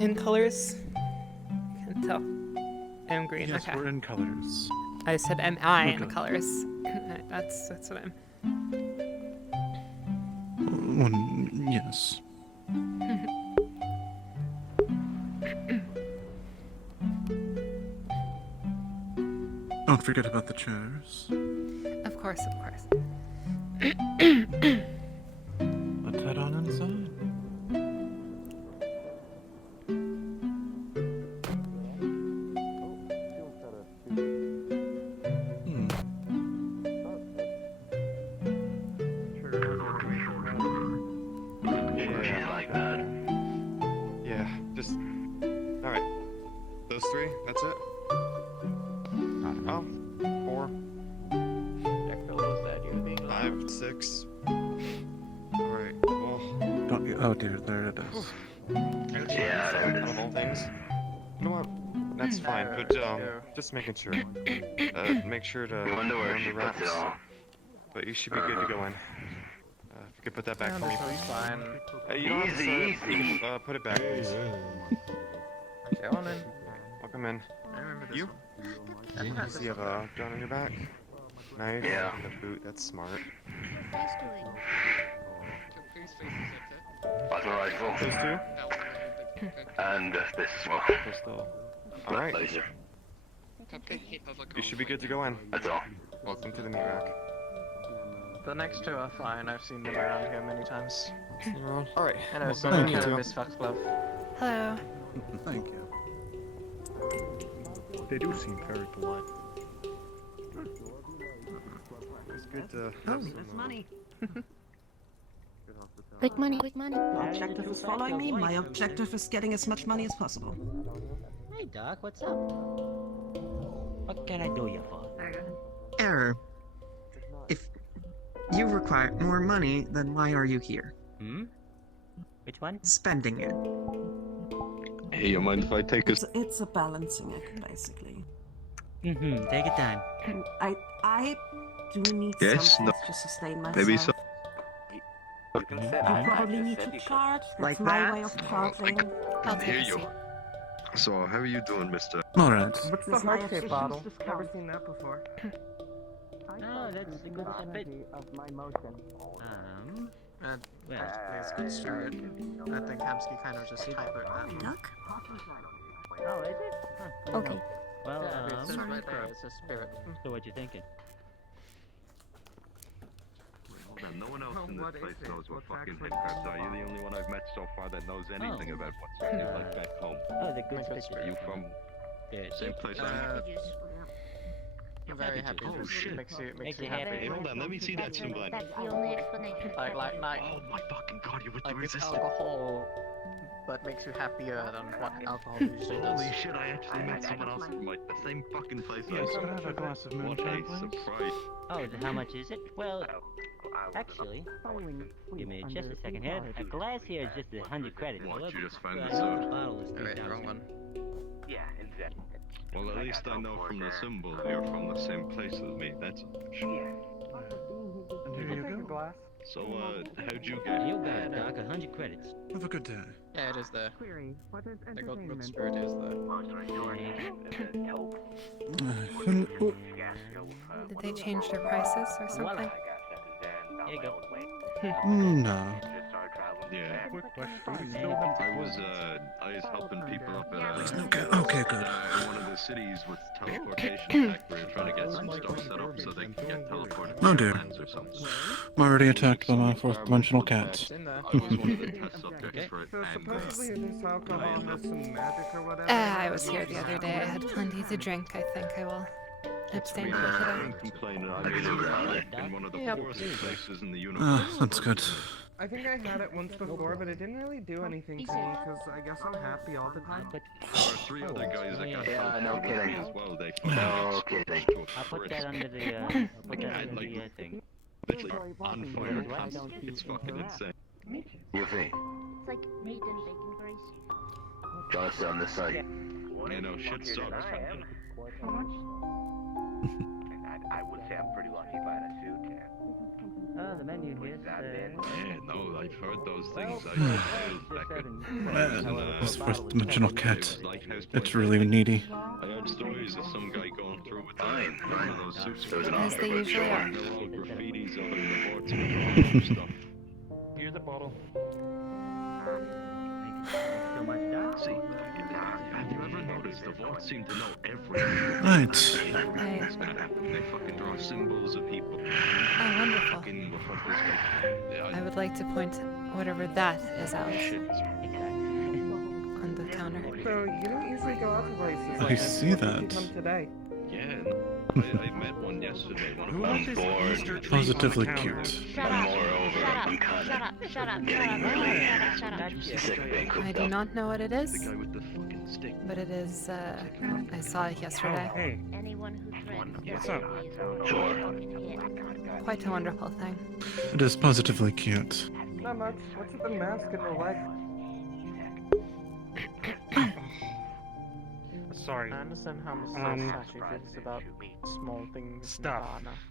in colors? Can't tell. I'm green. Yes, okay. we're in colors. I said am I in Okay. colors? That's what I'm. Yes. Don't forget about the chairs. Of course, of course. Let's head on inside. Yeah, like that. Yeah, just... Alright. Those three? That's it? Oh, 4, 5, 6. Alright, well... Don't you? Oh dear, there it is. Yeah, there it Out of all things. You know what? That's fine, but just making sure. Make sure to I wonder where warm she the puts wraps. it all. But you should be good to go in. If you could put that back for me, please. Fine. You don't have to Easy, start. easy. You can, put it back, please. Okay, on in. Welcome in. I remember this You? one. So you have a gun on your back? Knife? Yeah. And a boot, that's smart. That's my rifle. Those two? And this as well. Pistol. Alright. Laser. You should be good to go in. That's all. Welcome to the Meatrack. The next two are fine. I've seen them around here many times. Alright. Hello, so Thank you. Miss Foxglove. Hello. Thank you. They do seem very polite. It's good to have some money. good Quick money, quick money. Objective is following me. My objective is getting as much money as possible. Hey Doc, what's up? What can I do you for? Error. If you require more money, then why are you here? Which one? Spending it. Hey, you mind if I take a... It's a balancing act, basically. Take your time. I do need Yes, something no. to sustain myself. Maybe so. You probably need to charge. That's Like my that? way of charging. I'll take hear a you. seat. So, how are you doing, mister? Alright. What's With the my heart shape efficient bottle? discount. Never seen that before. Oh, that's a good fit. Of my motion. Well, Well, please get started. I think Hamsky kind of just typed that. Duck? oh, is it? Huh. Okay. Well, It's just right there. It's a spirit. so what you thinking? Hold on, no one else Oh, in this what is place it? knows what What's fucking actually- headcrabs are. You're the only one I've met so far that knows anything about what's like back home. Oh, the good Like a stitches. Are you from Good. the same place I am? I'm very happy. Oh, shit. Makes Makes you you happy. happy. Hey, hold on, let me see that symbol. That's the only explanation. Like, Oh my fucking god, you're like it's irresistible. alcohol, but makes you happier than what alcohol usually does. Holy shit, I actually met someone else from like the same fucking place I Yes, was. could I have a glass of What moonshine, a please? surprise. Oh, how much is it? Well, actually, give me just a second here. A glass here is just 100 credits. What, Well, you just found the this out? bottle is Wait, 3,000. wrong one. Well, at least I know from the symbol you're from the same place as me. That's And here you go. so. How'd you get? You got it, Doc. 100 credits. Have a good day. Yeah, it is there. Query. What is The good spirit is there. Did they change their prices or something? Here you go. No. Yeah. Quick question. I was helping people up at Okay, good. one of the cities with teleportation tech. We were trying to get some stuff set up so they can get teleported Oh, to dear. lands or something. I'm already attacked by my fourth dimensional cats. It's in there. I was one of the test subjects for it, So and supposedly this alcohol has some magic or whatever. I was here the other day. I had plenty to drink. I think I will abstain from today. I'm complaining. I live in one of the Yep. poorest places in the universe. Ah, that's good. I think I had it once before, but it didn't really do anything to me because I guess I'm happy all the time. But There were 3 other guys that got Yeah, no teleported with me kidding. as well. They No fucking kidding. to a I'll put crisp. that under the, I'll put Like, that I under like- the thing. Literally on fire constantly. It's fucking insane. You think? It's like meat and bacon grease. Gotta stay on this side. You know, shit sucks. Oh, the menu here Yeah, no, I've heard those things. I failed back in, This fourth dimensional cat. it was like house It's party. really needy. I heard stories of some guy going through with Fine, one of those suits. There was an As offer, they but usually sure. are. They're all graffitis over the boards and stuff. Here's the bottle. So much dark. See, have you ever noticed the vault seem to know everything? Right. It's gonna happen. They fucking draw symbols of people. Oh, wonderful. Fucking what this guy. I would like to point whatever that is out Shit. on the counter. So you don't usually go out to places I like this. see Why did you that. come today? Yeah, I met one yesterday. One Who of wants them. this bored. Easter treat Positively on the counter? cute. Shut And up. moreover, Shut up. I'm kinda Shut up. Shut up. getting Shut up. really Shut up. sick of being I cooped do up. not know what it The is, guy with the fucking stick. but it is, I saw it Oh, yesterday. hey. Anyone who threatens their What's up? family is going to Sure. fucking hit. Quite a wonderful thing. It is positively cute. Not much. What's with the mask and the leg? Sorry. I understand how Mr. Sashi thinks about small things. Stuff.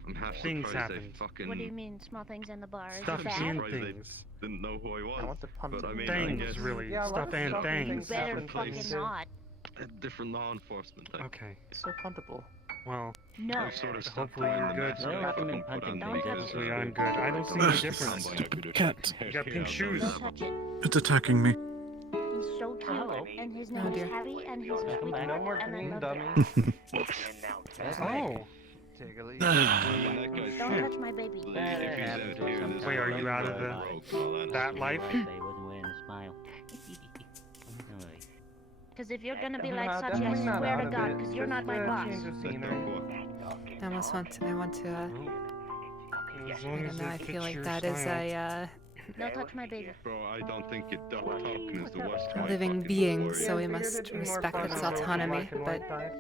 I'm half Things surprised happen. they fucking. What do you mean, small things in the bar? Is Stuff it bad? and Surprised they things. didn't know who I was. I want to punt But I him. mean, I Things, guess really. Yeah, a lot Stuff of and stuff and things. Better happen fucking places. not. a different law enforcement. Okay. It's so puntable. Well, No. I've sort of stopped hopefully buying you're the good. masks Well, I I fucking can put punch on it. because, hopefully I'm good. I don't see any difference. Stupid cat. You got pink shoes. Don't touch it. It's attacking me. He's so cute. Hello. And his Oh, name is dear. Harry, and he's Welcome sweet. back. No more and I green love dummy. it. Oh. Take a leak. that guy's Don't touch my baby. if he's out here, this Wait, are you out of that life? They wasn't wearing a smile. Anyway, Because if you're gonna be I'm like not- Sachi, I definitely not swear out to of God, it. because you're not my Just, boss. change of scenery. I almost want to, As I long don't as know, I it feel fits like your that is style. Don't touch my baby. Bro, I don't think it talking is the worst. a way living fucking being, worry. so we I figured must it'd be more respect fun its on the autonomy, black and but white side.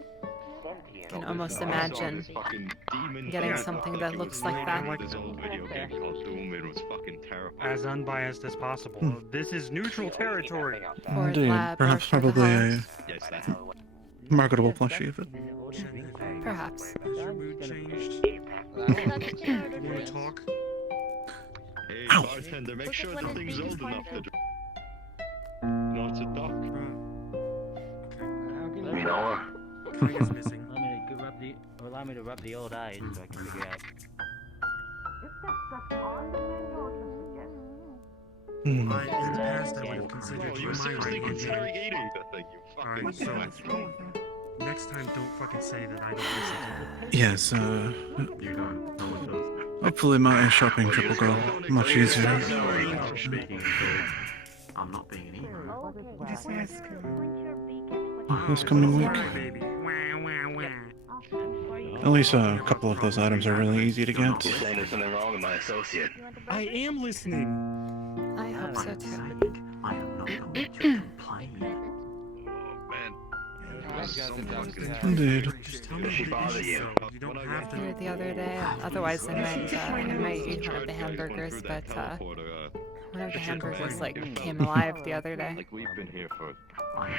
can almost I saw imagine this fucking demon getting thing. something Like, that it looks was like made that. in This old video game called Doom. It was fucking terrifying. As unbiased as possible. This is neutral territory. for Indeed. lab or Perhaps for the probably house. a Yes, that. marketable plushie of it. Perhaps. Has your mood changed? That's just an order You wanna drinks. talk? Hey, Ow. bartender, make Look at sure what the is thing's being old enough to pointed. drink. No, it's a duck. Noah, King is missing. allow me to rub the old eyes so I can figure out. Hmm. In the past, I would have considered Bro, you you my seriously right hand man. interrogating that thing, you fucking Alright, so bastard. next time don't fucking say that I don't listen to Yes, You don't know what those hopefully my shopping trip will go much easier. I'm not being an emo. Okay, you. Just point ask your her. beacon. This coming Sorry, week. baby. Wah, wah, wah. At least a couple of those items are really easy to get. you're saying there's something wrong with my associate. You want the I burger? am listening. I hope so too. I am not going to complain. Man. Indeed. Just tell me Does she the bother issue, you? so you don't have to. Here the other day, otherwise I might eat one of the hamburgers, but one of the hamburgers like came alive the other day. Like we've been here for a couple of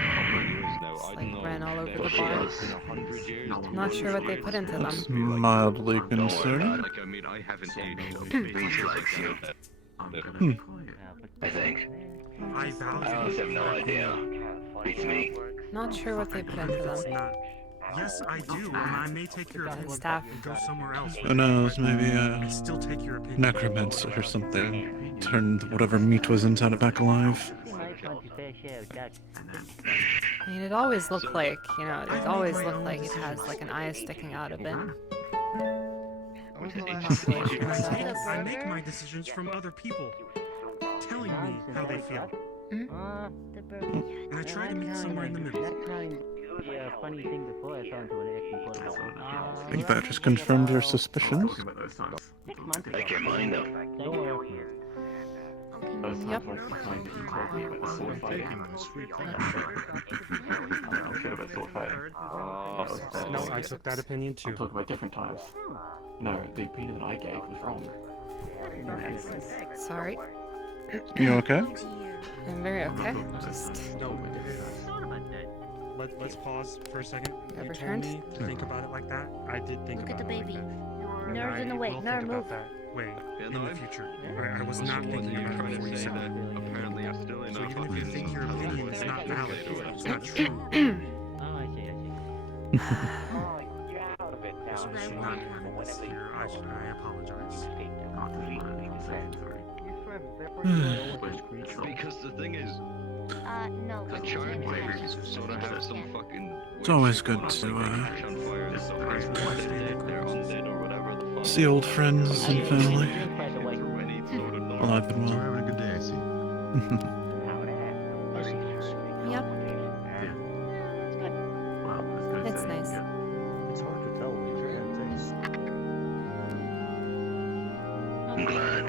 years now. I Like, don't know. ran all over That the shit bar. has been 100 years. Not sure what they put into them. Looks mildly Don't worry concerning. about it. Like I mean, I haven't aged. Reese likes you, I'm gonna Hmm. be quiet. I think. I value I honestly have no idea. Beats me. Not sure what they put into It's them. not. Yes, I do, and I may take your opinion Staff. and go somewhere else. Who knows, maybe I still take your opinion. necromancer or something. Turned whatever meat was inside it back alive. I mean, it always looked like, you know, it always looked like it has like an eye sticking out of it. I make my decisions from other people, telling me how they feel, The burger. and I try to meet somewhere in the middle. Yeah, funny thing before I fell into an acting portable. I think that just confirmed your suspicions. Talking about those times. Make your mind up. Yep. No, I took that opinion too. Talk about different times. No, the opinion that I gave was wrong. Sorry. You okay? I'm very okay. Just Let's pause for a second. Ever You told turned? me to think about it like that. I did think Look about at the it like baby. that. And Nerves in I the way. will Nerve think move. about that way Yeah, in no, the I'm- future. I was What's not the one thinking you're about trying it to before you say said that that. apparently you're still in So a even if you fucking think your opinion is not valid, it's not Or- true. Oh, I see, I see. So we should not handle this here. I apologize. Because the thing is, No. the chart players sort of have some fucking. It's always good to catch on fire and stuff. They're undead or whatever the fuck. see old friends and family By the way. Through any sort of normal. alive and So we're well. having a good day, I see. Yep, it's nice. It's hard to tell what your hand tastes. I'm glad.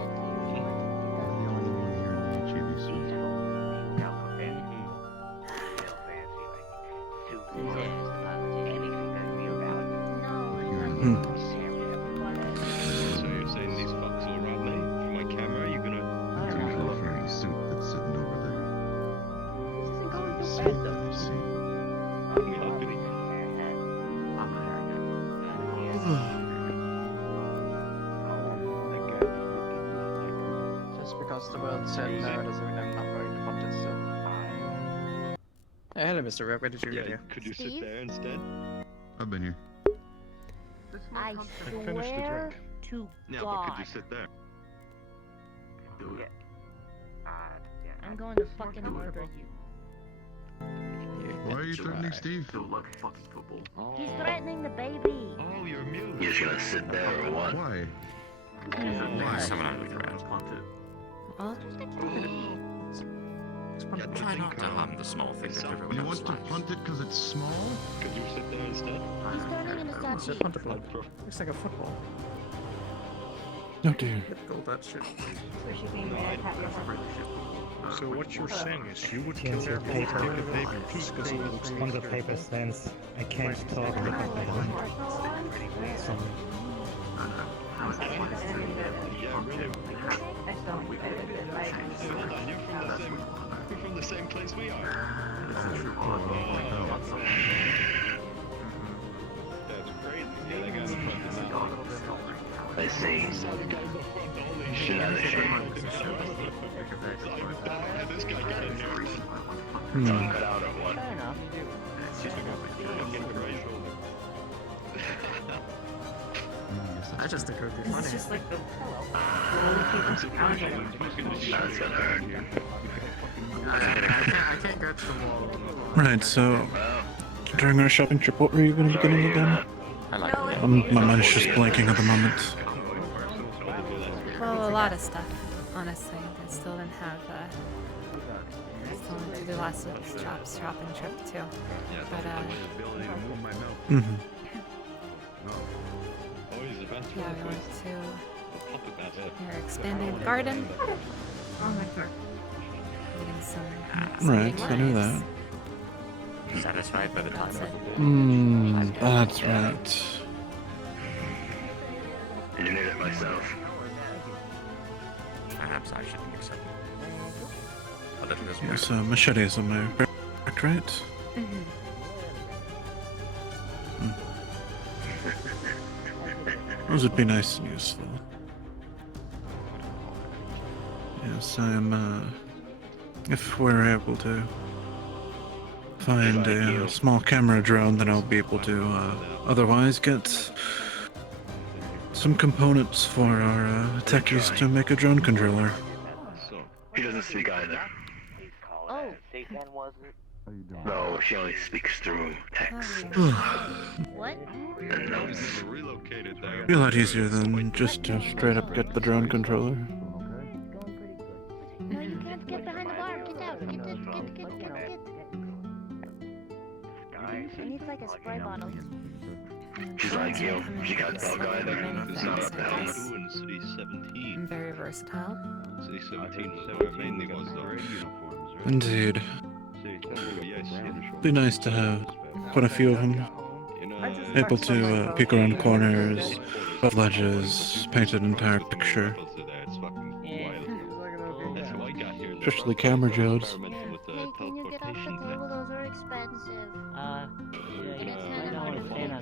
We're the only one here in the HEB suite. So you're saying these fucks will rob me for my camera? You're gonna. It's usually for any suit that's sitting over there. Suit that I see. Me lucky. Just because the word said no doesn't mean I'm not going to hunt it still. Hey, hello, Mr. Rep. Where did you get Yeah, here? could you sit Steve? there instead? I've been here. I Finish the swear drink. to Yeah, but God, could you sit there? I'm going to fucking murder you. Why are you threatening Steve? He's threatening the baby. Oh, you're mute. You're just gonna sit there or what? Why? Well, Try not to harm the small things that You want to punt it because it's small? Could you sit there instead? He's turning into It's a Sachi. punter blood. Looks like a football. Oh dear. All that shit. So what you're saying is you would kill your paper baby just because it looks On like the paper stands, I can't talk with my Sorry. Yeah, really. Hold on, you're from the same place we are. That's crazy. Yeah, that guy's in front of the I see. You're not ashamed. This guy got in here. Tongue cut out or what? Fair enough. I just think it would be funny. it's just like the That's gonna hurt. I can't get to the wall. Right, so during our shopping trip, what were you going to be getting again? My mind's just blanking at the moment. well, a lot of stuff. Honestly, I still didn't have. Still went to the last week's shopping trip too. But Mm-hmm. yeah, we went to your expanded garden. Getting some. Right, I knew that. Satisfied by the That's it. That's right. Engineered it myself. Perhaps I should mix up. Yes, machetes on my back, right? Those would be nice and useful. Yes, I am, if we're able to find a small camera drone, then I'll be able to, otherwise get some components for our techies to make a drone controller. He doesn't speak either. Oh, No, she only speaks through text. what? And notes. Relocated there. Be a lot easier than just to straight up get the drone controller. No, you can't get behind the bar. Get out. Get. She needs like a spray bottle. She's like you. She can't talk either. It's not up to him. In City 17. I'm very versatile. City 17 was where it mainly was though. Indeed. Oh, yes. Be nice to have quite a few of them. Able to peek around corners, above ledges, paint an entire picture. Especially camera jobs. Hey, can you get off the table? Those are expensive. Yeah, you might not want to stand on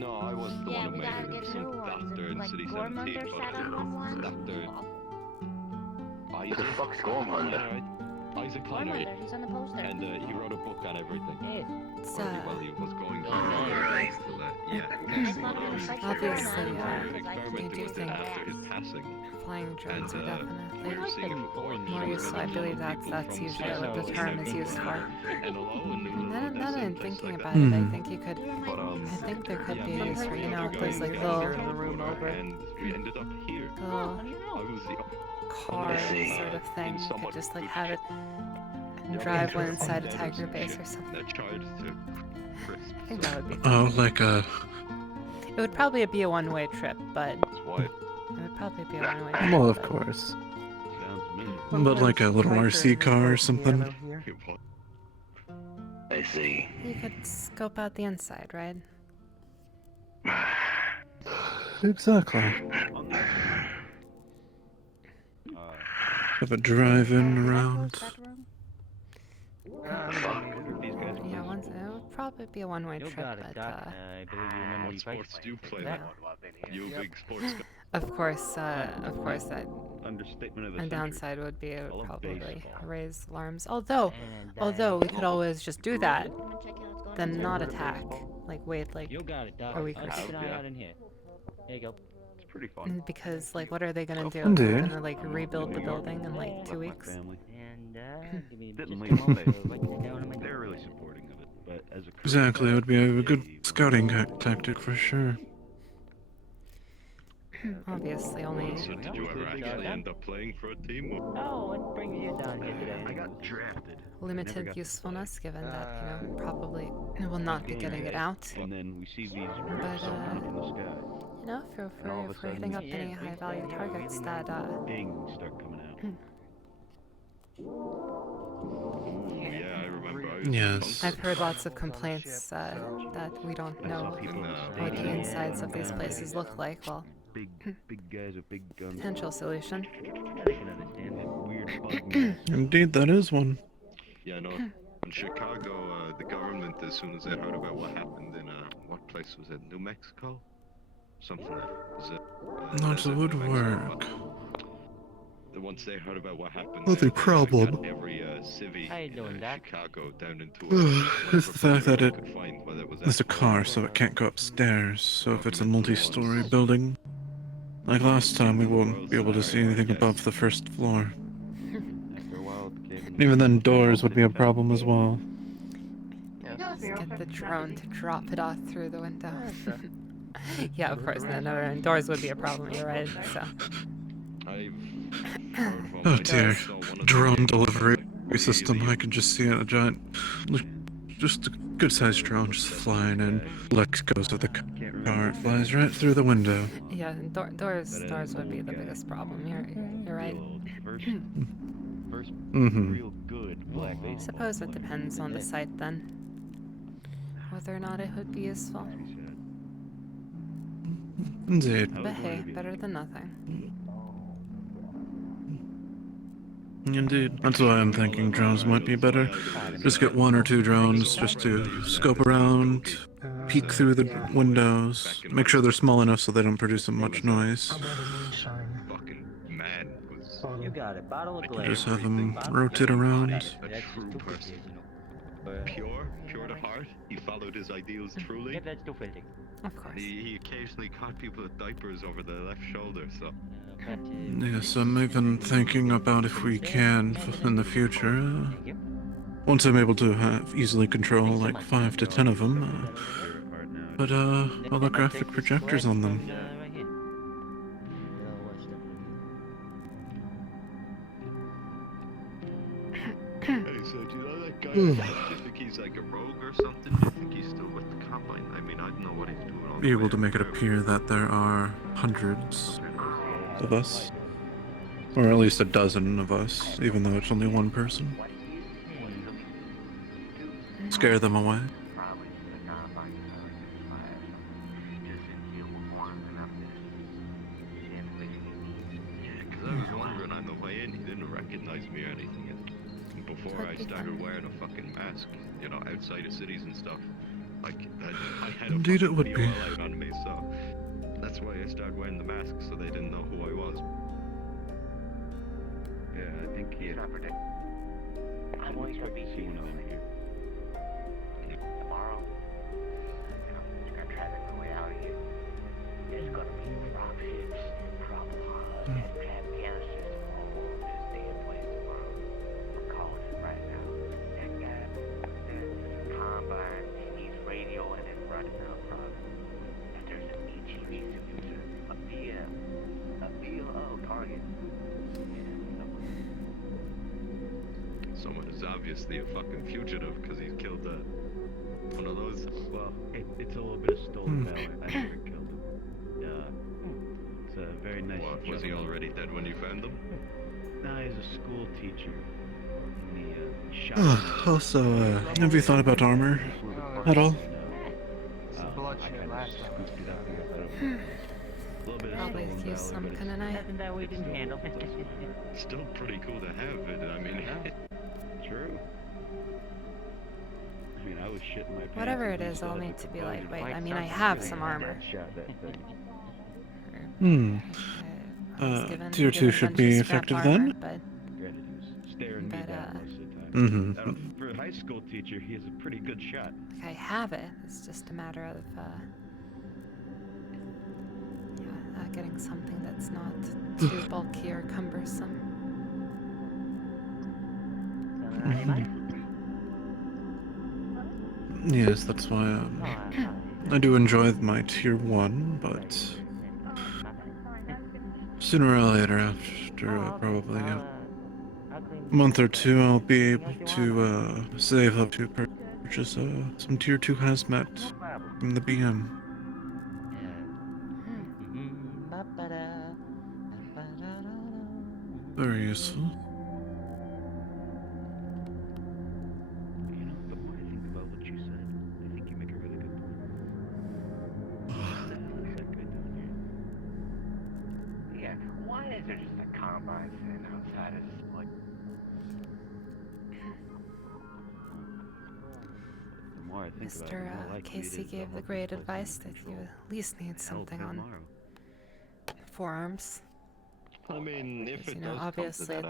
No, I wasn't the Yeah, one who we made gotta it. get Some new ones. doctor in Like City Gormunder 17, sat on one. Doctor Who the fuck's Gormunder? Isaac Kleiner, Gormunder, he's on the poster. and he wrote a book on everything. Yes. It's, Well, he was going to. Yeah. I thought it was like obviously, Gormunder, yeah, because I you Experimenting do with it think after his passing. flying drones are And, definitely we were seeing if we could more useful. I believe that's usually what the term is used for. And Now that I'm thinking about that. it, I think you could. But, I think there could be a use for, you know, Sometimes those we like got little here in the room over, and we ended up here. little How do you know? I was the car sort of thing. You could just like have it and drive one inside a tiger base or something. That charged to I think that would be. Oh, like a. It would probably be a one-way trip, but Why? it would probably be a one-way trip. Well, of but- course. Sometimes But like a little Piper RC is car or close to the something. yellow here. I see. You could scope out the inside, right? Exactly. Have a drive-in around. Yeah, once it would probably be a one-way You trip, got it, but Doc. I believe you remember What you sports do you play? Yeah. You big sports guy. of course, that Understatement of the a century. downside would be I love probably baseball. raise alarms. Although we could always just do that, then not attack. Like wait, like You got it, Doc. a week I'll or keep so. an eye out in here. There you go. It's pretty fun. Because like what are they gonna do? Indeed. They're gonna like rebuild the building in like 2 weeks. And give me Didn't just leave a them moment there. to write this down on my They're really supporting of it, but as a Exactly, it would be a good scouting tactic for sure. Obviously, only So did you ever actually end up playing for a team? Or? Oh, what brings you down here today? I got drafted. limited usefulness, given that probably will not be getting it out. And then we see these But from the sky. you know, if we're hitting up any high-value targets that Things start coming out. Yeah, I remember. Yes. I've heard lots of complaints that we don't know what the insides of these places look like. Well, Big guys with big guns. potential solution. I can understand it. Weird bug masks. Indeed, that is one. Yeah, no. In Chicago, the government, as soon as they heard about what happened in, what place was it? New Mexico? Something like was it? Not is the it New Mexico? woodwork. Once they heard about what happened, Well, the they problem- got every civvy How you doing, in Doc? Chicago down into It's the fact that it could find, whether it was it's a car, so it can't go upstairs. So if it's a multi-story building, like last time, we won't be able to see anything above the first floor. After a while, it became Even then, doors would be a problem as well. Just get the drone to drop it off through the window. Yeah, of course. And doors would be a problem. You're right. So. I've Oh dear, drone delivery system. I can just see a giant, just a good-sized drone just flying in. Lex goes to the car, it flies right through the window. Yeah, and doors would be the biggest problem. You're right. First Mm-hmm. real good black base. Suppose it depends on the site then, whether or not it would be useful. Indeed. But hey, better than nothing. Indeed. That's why I'm thinking drones might be better. Just get 1 or 2 drones just to scope around, peek through the windows, make sure they're small enough so they don't produce so much noise. Fucking man was You got it. Bottle of glass. Just have them rotate around. a true person. Pure to heart. He followed his ideals truly. Yep, that's 250. Of course. He occasionally caught people with diapers over the left shoulder, so Yes, I'm even thinking about if we can, in the future, once I'm able to easily control like 5 to 10 of them, put holographic projectors on them. Right here. Hey, so do you know that guy? Do you think he's like a rogue or something? Do you think he's still with the Combine? I mean, I don't know what he's doing. All Be able to make it appear that there are hundreds of us. Or at least a dozen of us, even though it's only one person. Scare them away. Because I was wondering on the way in, he didn't recognize me or anything. And before I started wearing a fucking mask, you know, outside of cities and stuff, like I had a Indeed it fucking would be. VOL out on wearing the mask so they didn't know who I was. Yeah, I think he. I'm always gonna be See one of them here. tomorrow. You know, we're gonna try to make our way out of here. There's gonna be drop ships, drop pods, and trap canisters all over this damn place tomorrow. I'm calling it right now. That guy, the combine, he's radioing and running out from. And there's an ETV signature, a BLO target. Someone is obviously a fucking fugitive because he's killed one of those. Well, it's a little bit of stolen valor. I never killed him. It's a very nice. What, was he already dead when you found him? No, he's a school teacher. And he shot. Also, have you thought about armor at all? Probably use some kind of knife. Nothing that we didn't handle. Still pretty cool to have it. I mean, True. I mean, I was shitting my pants. Whatever it is, I'll need to be lightweight. I mean, I have some armor. Tier 2 should be effective then? But Staring me down most of the time. For a high school teacher, he is a pretty good shot. I have it. It's just a matter of getting something that's not too bulky or cumbersome. Yes, that's why I do enjoy my tier 1, but sooner or later, after probably a month or two, I'll be able to save up to purchase some tier 2 hazmat from the BM. Very useful. You know, the more I think about what you said, I think you make a really good point. What's that guy doing here? Yeah, why is there just a combine sitting outside of this place? The more I think about it, the more likely it Casey is gave that the Hulk great is advice that you control. at least need something Hell, on tomorrow. forearms. I mean, if it You know, does obviously come to that,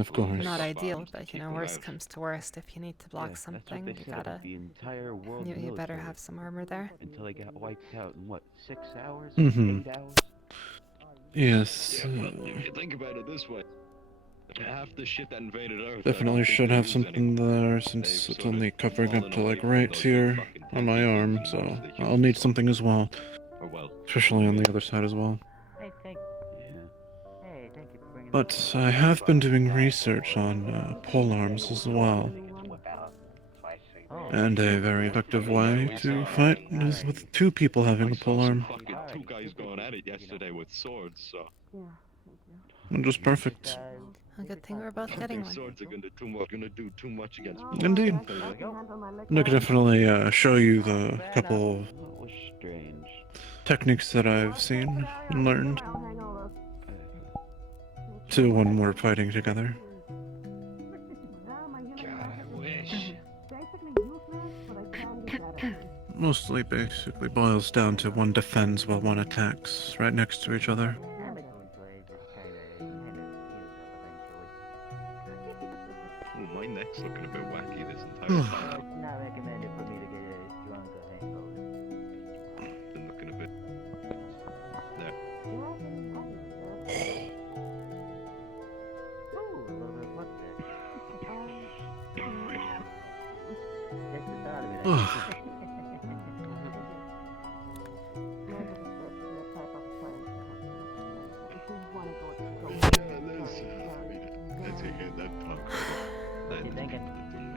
it's Of course. not ideal, but you keep know, them worst out. comes to worst. If you need to block Yeah, that's what something, they you said gotta. about the entire world You better military have some armor there. until they got wiped out in what, 6 hours? Mhm. 8 hours? Yes, Yeah, well, if you think about it this way, half the shit that invaded Earth. definitely should have something there since it's only covering up to like right here on my arm, so I'll need something as well. Especially on the other side as well. Hey, thank you for bringing But I have been doing research on pole arms as well. And a very effective way to fight is with 2 people having a pole arm. Fucking 2 guys going at it yesterday with swords, so. Just perfect. A good thing we're both getting one. Swords are gonna do too much against me. Indeed. And I can definitely show you the couple That was strange. techniques that I've seen and learned. 2 when we're fighting together. God, I wish. Mostly basically boils down to one defends while one attacks, right next to each other. Ooh, my neck's looking a bit wacky this entire time. It's not recommended for me to get a drunk or hangover. Been looking a bit. There. Ooh, a little bit of what's this? That's the thought of it. Ugh. Let's hear that talk. You thinking?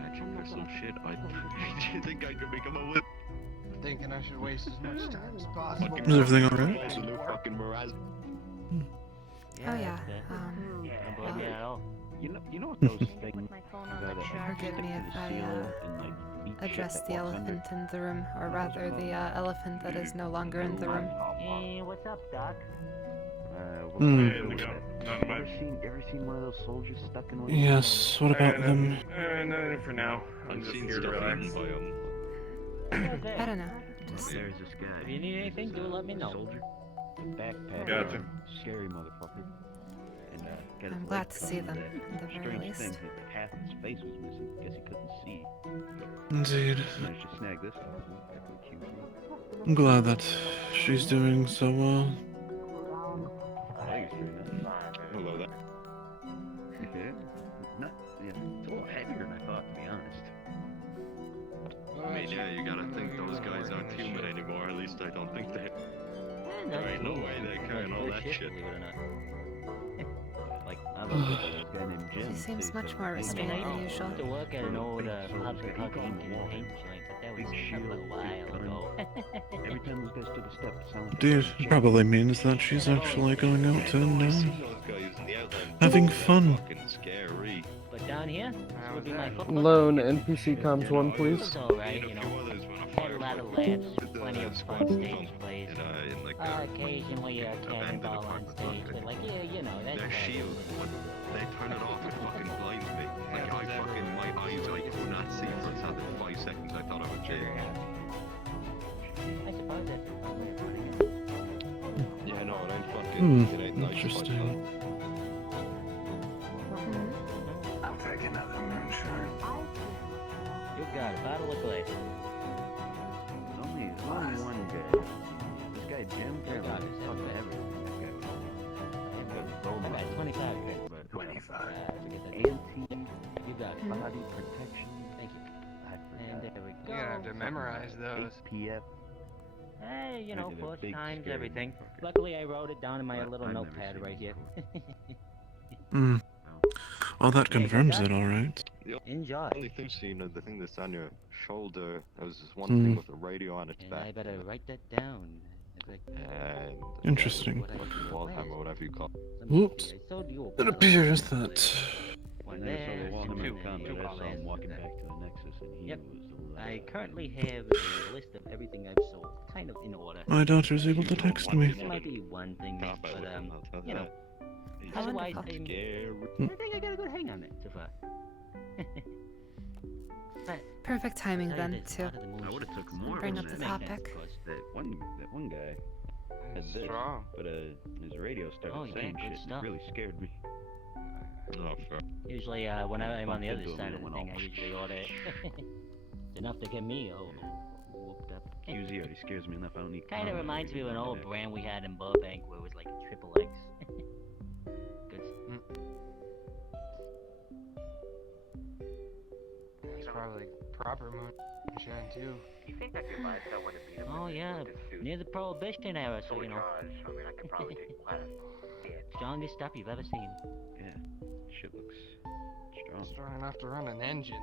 Magic or some shit. Do you think I could become a whip? Thinking I should waste as much time as possible. Is everything alright? Absolute fucking Miraz. Oh yeah. Don't blame me at all. You know what those things Forgive me if I address the elephant in the room, or rather the elephant that is no longer in the room. Hey, what's up, Doc? Ever seen one of those soldiers stuck in one? Yes, what about them? Nothing for now. I'm I've just seen here to stuff relax. eaten by I don't know. Just There's this guy. If you need anything, do let me know. Soldier. backpack. Gotcha. Scary motherfucker. And got his I'm leg glad to cut see off them, with at the that very strange thing least. that half his face was missing. Guess he couldn't see. Indeed. Managed to snag this off him after a QT. I'm glad that she's doing so well. I think it's pretty nice. Hello there. Yeah. Not, yeah, it's a little heavier than I thought, to be honest. I mean, yeah, you gotta think those guys aren't human anymore. At least I don't think they. There ain't no way they're carrying all that shit. Believe it or not. Like, I was with this guy named Jim. She seems He's, much more I restrained mean, I than used usual. to work at an old pubs and cocaine paint joint, but that was a little while ago. Every time those guys took a step, it sounded like Dude, it probably means that she's actually going out and I see those guys in the outline. having fun. Fucking scary. But down here, this would be my football. Lone NPC comms 1, It please. was alright, you know. Had a lot of laughs, plenty of fun stage plays. In like Occasionally a cannonball on stage, but like, yeah, you know, that's their shield, when they turn it off, it fucking blinds me. Like my eyes, I could not see for a solid 5 seconds. I thought I was jail. I suppose that's probably a part of it. Yeah, no, it ain't fucking. It ain't nice. Interesting. I'll take another moonshine. You got a bottle of glass. There's only one guy. This guy Jim, You got it. fuck everything. That guy was I got 25 guys. 25. Forget that. You got it. body protection. Thank you. I And forgot. there we go. You're gonna have to memorize those. APF. Hey, you I know, did a first big times, scary everything. motherfucker. Luckily, I wrote it down in my But little I've never notepad seen right it here. Hmm. Well, that Yeah, you got confirms that? it, alright. Enjoy. The only thing seen, the thing that's on your shoulder, there was this one Hmm. thing with a radio on its And back. I better write that down. It's like, And Interesting. what I fucking wall hammer, whatever you call it. Let me Oops. see, I sold you a It bottle of appears glass. that One And then I saw there, the wall and hammer then comment. two I saw him glasses. walking back to the Nexus, and he Yep. was. I currently have a list of everything I've sold, kind of in order. my daughter's able to text me. There might be one thing missed, but you know, He's otherwise, wonderful. I think I got a good hang on it so far. But Perfect timing tell you then this, to out of the moon I would have shots, took more bring than up the that. topic. Of course. That one guy had this, Strong. but his radio started Oh, yeah, saying good shit, and stuff. it really scared me. Oh, fair. Usually, when I'm on the Bumped other into him side and of it the went thing, all I usually order it. It's enough to get me all whooped up. QZ already scares me enough. I don't need. Kind of combat reminds me of an radio old there. brand we had in Burbank where it was like triple X. Good. It's probably proper moonshine too. Do you think I could buy someone to beat him? Oh yeah, near the Prohibition era, so you know, I mean, I could probably take quite a strongest stuff you've ever seen. Yeah, shit looks strong. Strong enough to run an engine.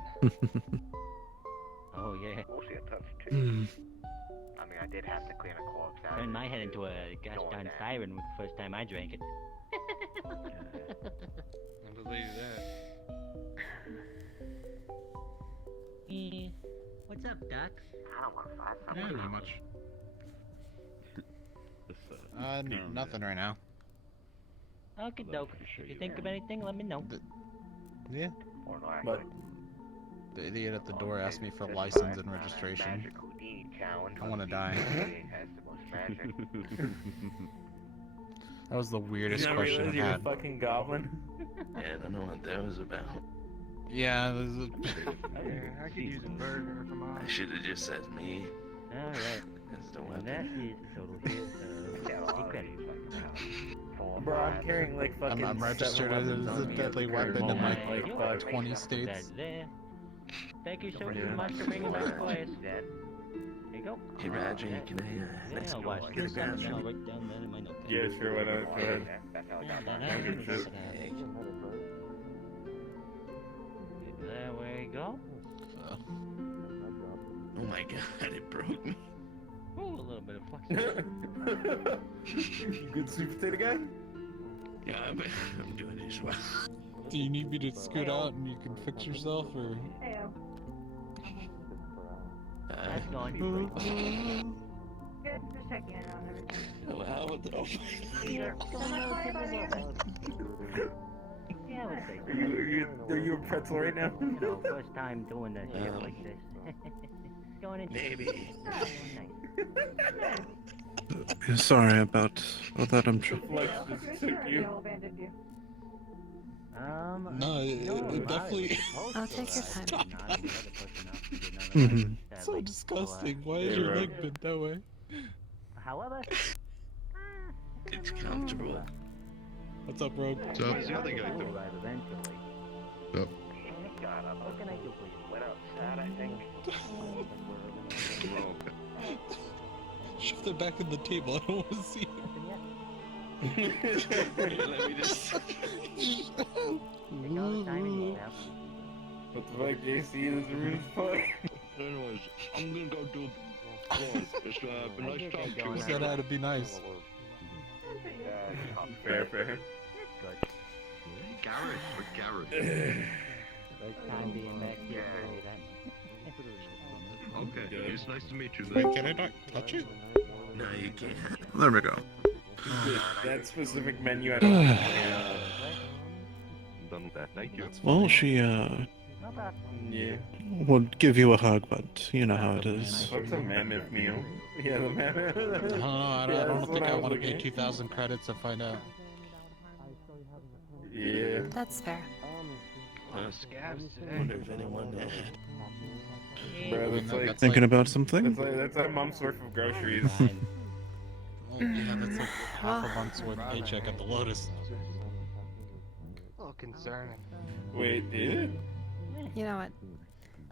Oh yeah, mostly a touch too. Hmm. I mean, I did have to clean a corpse out. turned my head into a gosh darn siren the first time I drank it. I believe that. Eh, what's up, Doc? I don't want to fight Yeah, someone. not much. This, Nothing right now. Okay, Although I'm doke. pretty sure If you you think are. of anything, let me know. Yeah. Or no, But actually. the idiot at the door Okay, asked me for this license time, and registration. Magic Houdini challenge I wanna with die. Houdini has the most magic. That was the weirdest You question I've you're a had. fucking goblin. Yeah, I don't know what that was about. Yeah, there's a... I could use a burger if I'm I honest. should have just said me. Alright. That's the And that weapon. is a total hit of secret. Bro, I'm carrying like fucking. I'm registered as seven a weapons on me deadly at the current weapon in moment, like you. 20 states. That's there. Thank you so Yeah. much for bringing that glass. There you go. Hey, Roger, Yeah. can I, Yeah, let's I'll go watch to this the and then I'll bathroom? write down that in my notepad. Yeah, sure, why not? Go ahead. That's how I Yeah, got that my happens. Good shit. There we go. Oh my god, it broke me. Ooh, a little bit of flex. You good sweet potato guy? Yeah, I'm doing it as well. Do you need me to scoot out and you can fix yourself, or...? That's going. Just checking in on everything. Wow, what the... Oh Yeah, I would say. Are you a pretzel right now? You know, first time doing the shit like this. Going into Maybe. Nice. Sorry about that. I'm The trying. flex just took you. No, it definitely. I'll take your time. Stop that. Mhm. So disgusting. Why is Hey, your bro. leg bent that way? However, It's comfortable. What's up, Rogue? So how's the other guy doing? eventually. Yep. What can I do for you? Went outside, I think. Oh, Shove it back in the table. I don't want to see him. Here, let me just. Take all the time you need now. What the fuck, JC? This is rude as fuck. anyways, I'm gonna go do chores. It's been nice talking to you. He said I had to be nice. Fair, fair. Good. Garrett or Garrett? First time being back here for you, that. Okay, it's nice to meet you. Wait, can I not touch it? No, you can't. There we go. That specific menu, I don't know. I'm done with that. Thank you. Well, she Yeah. would give you a hug, but you know how it is. What's a mammoth meal? Yeah, the mammoth. I don't know. I Yeah, don't that's think what I was want to pay looking at. 2,000 credits to find out. Yeah. That's fair. Scabs today. I wonder if anyone Bro, that's like Thinking about something? that's a month's worth of groceries. Yeah, that's like half a month's worth of paycheck at the Lotus. A little concerning. Wait, did it? You know what?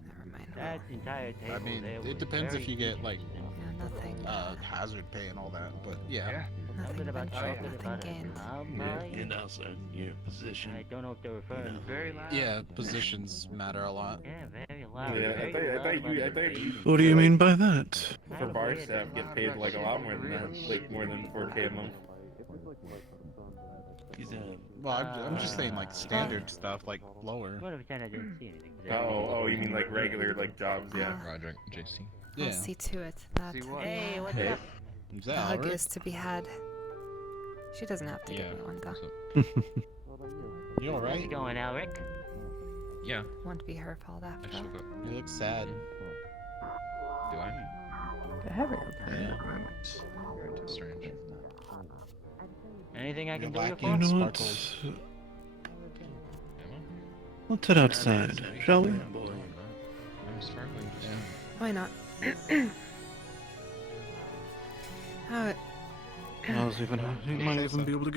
Never mind. That entire table I mean, there was it depends very if you get like Yeah, nothing. hazard pay and all that, but yeah. Nothing about ventured, chocolate nothing about it. gained. you're not certain your position. I don't know if they're referring very loud. Yeah, positions matter a lot. Yeah, very loud. Yeah, I thought you What do you mean by that? for bar staff get paid like a lot more than that, like more than 4K a month. Well, I'm just saying like standard stuff, like lower. What if I didn't see anything? Oh, you mean like regular like jobs? Yeah. Roger, JC. I'll Yeah. see to it that Hey, what's Hey. up? Is the that hug alright? is to be had. She doesn't have to Yeah. give me one, though. You How's alright? it going, Alric? Yeah. Won't be her fault after all. You look sad. Do I? Yeah. Strange. Anything I can You're do you lacking You for? know what? sparkles. Let's head outside, shall we? I'm sparkling. Yeah. Why not? Oh, You might even be able to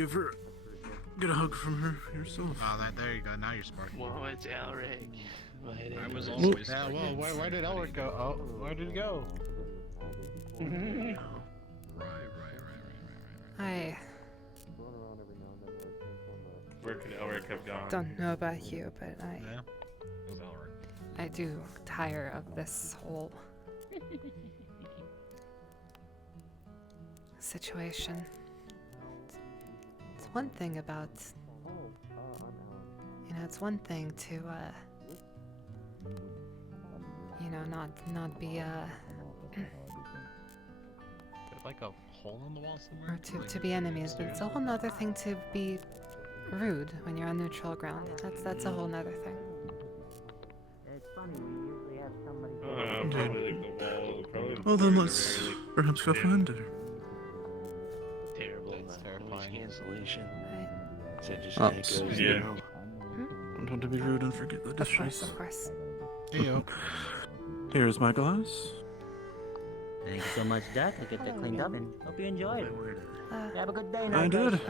get a hug from her yourself. Oh, there you go. Now you're sparking. Whoa, it's Elric. I was Well, always Yeah, sparkling. well, where did Elric go? Oh, where did he go? I Where could Elric have gone? don't know about you, but Yeah. I do tire of this whole situation. It's one thing about, it's one thing to, not be, Like a hole in the wall or somewhere? to be enemies, but it's a whole nother thing to be rude when you're on neutral ground. That's a whole nother thing. It's funny, we usually have somebody. Probably like the wall. Probably Well, then the let's very, perhaps go find her. Terrible. That's Noise terrifying. cancellation. So just Oh, echoes. yeah. Don't want to be rude and forget the Of course, dishes. of course. Heyo. Here's my glass. Thank you so much, Jack. I'll get that cleaned up and hope you enjoyed. Have a good day, I night. did.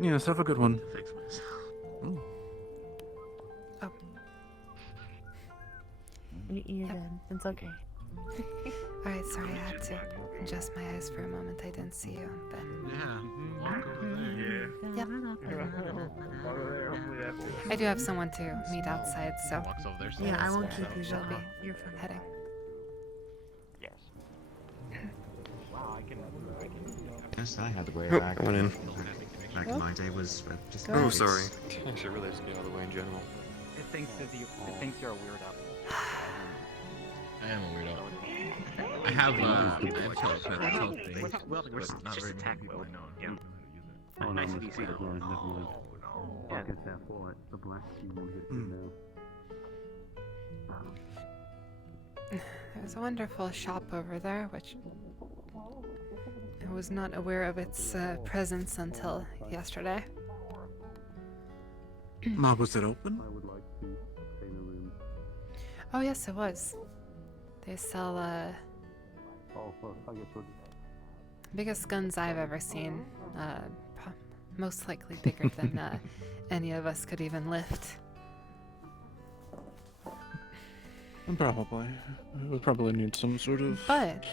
Yes, have a good one. Fix myself. You're done. It's okay. Alright, sorry, I had to adjust my eyes for a moment. I didn't see you, but Yeah. Walk over there. yep. Yeah. I do have someone to meet outside, so Walks over there. Yeah, I won't keep you she'll long. be You're fine. heading. Yes. Yes, I had the way Oh, back. I went in. Back in my day was just. Go Oh, ahead. sorry. I should really just get out of the way in general. It thinks you're a weirdo. I am a weirdo. I have health thing. Well, we're not very attack people. Yeah. Oh, nice no, to be seen. never mind, never mind. Yeah. Fuck is that for? The black human gets it now. There's a wonderful shop over there, which I was not aware of its presence until yesterday. Was it open? Oh yes, it was. They sell biggest guns I've ever seen. Most likely bigger than any of us could even lift. Probably. It would probably need some sort of But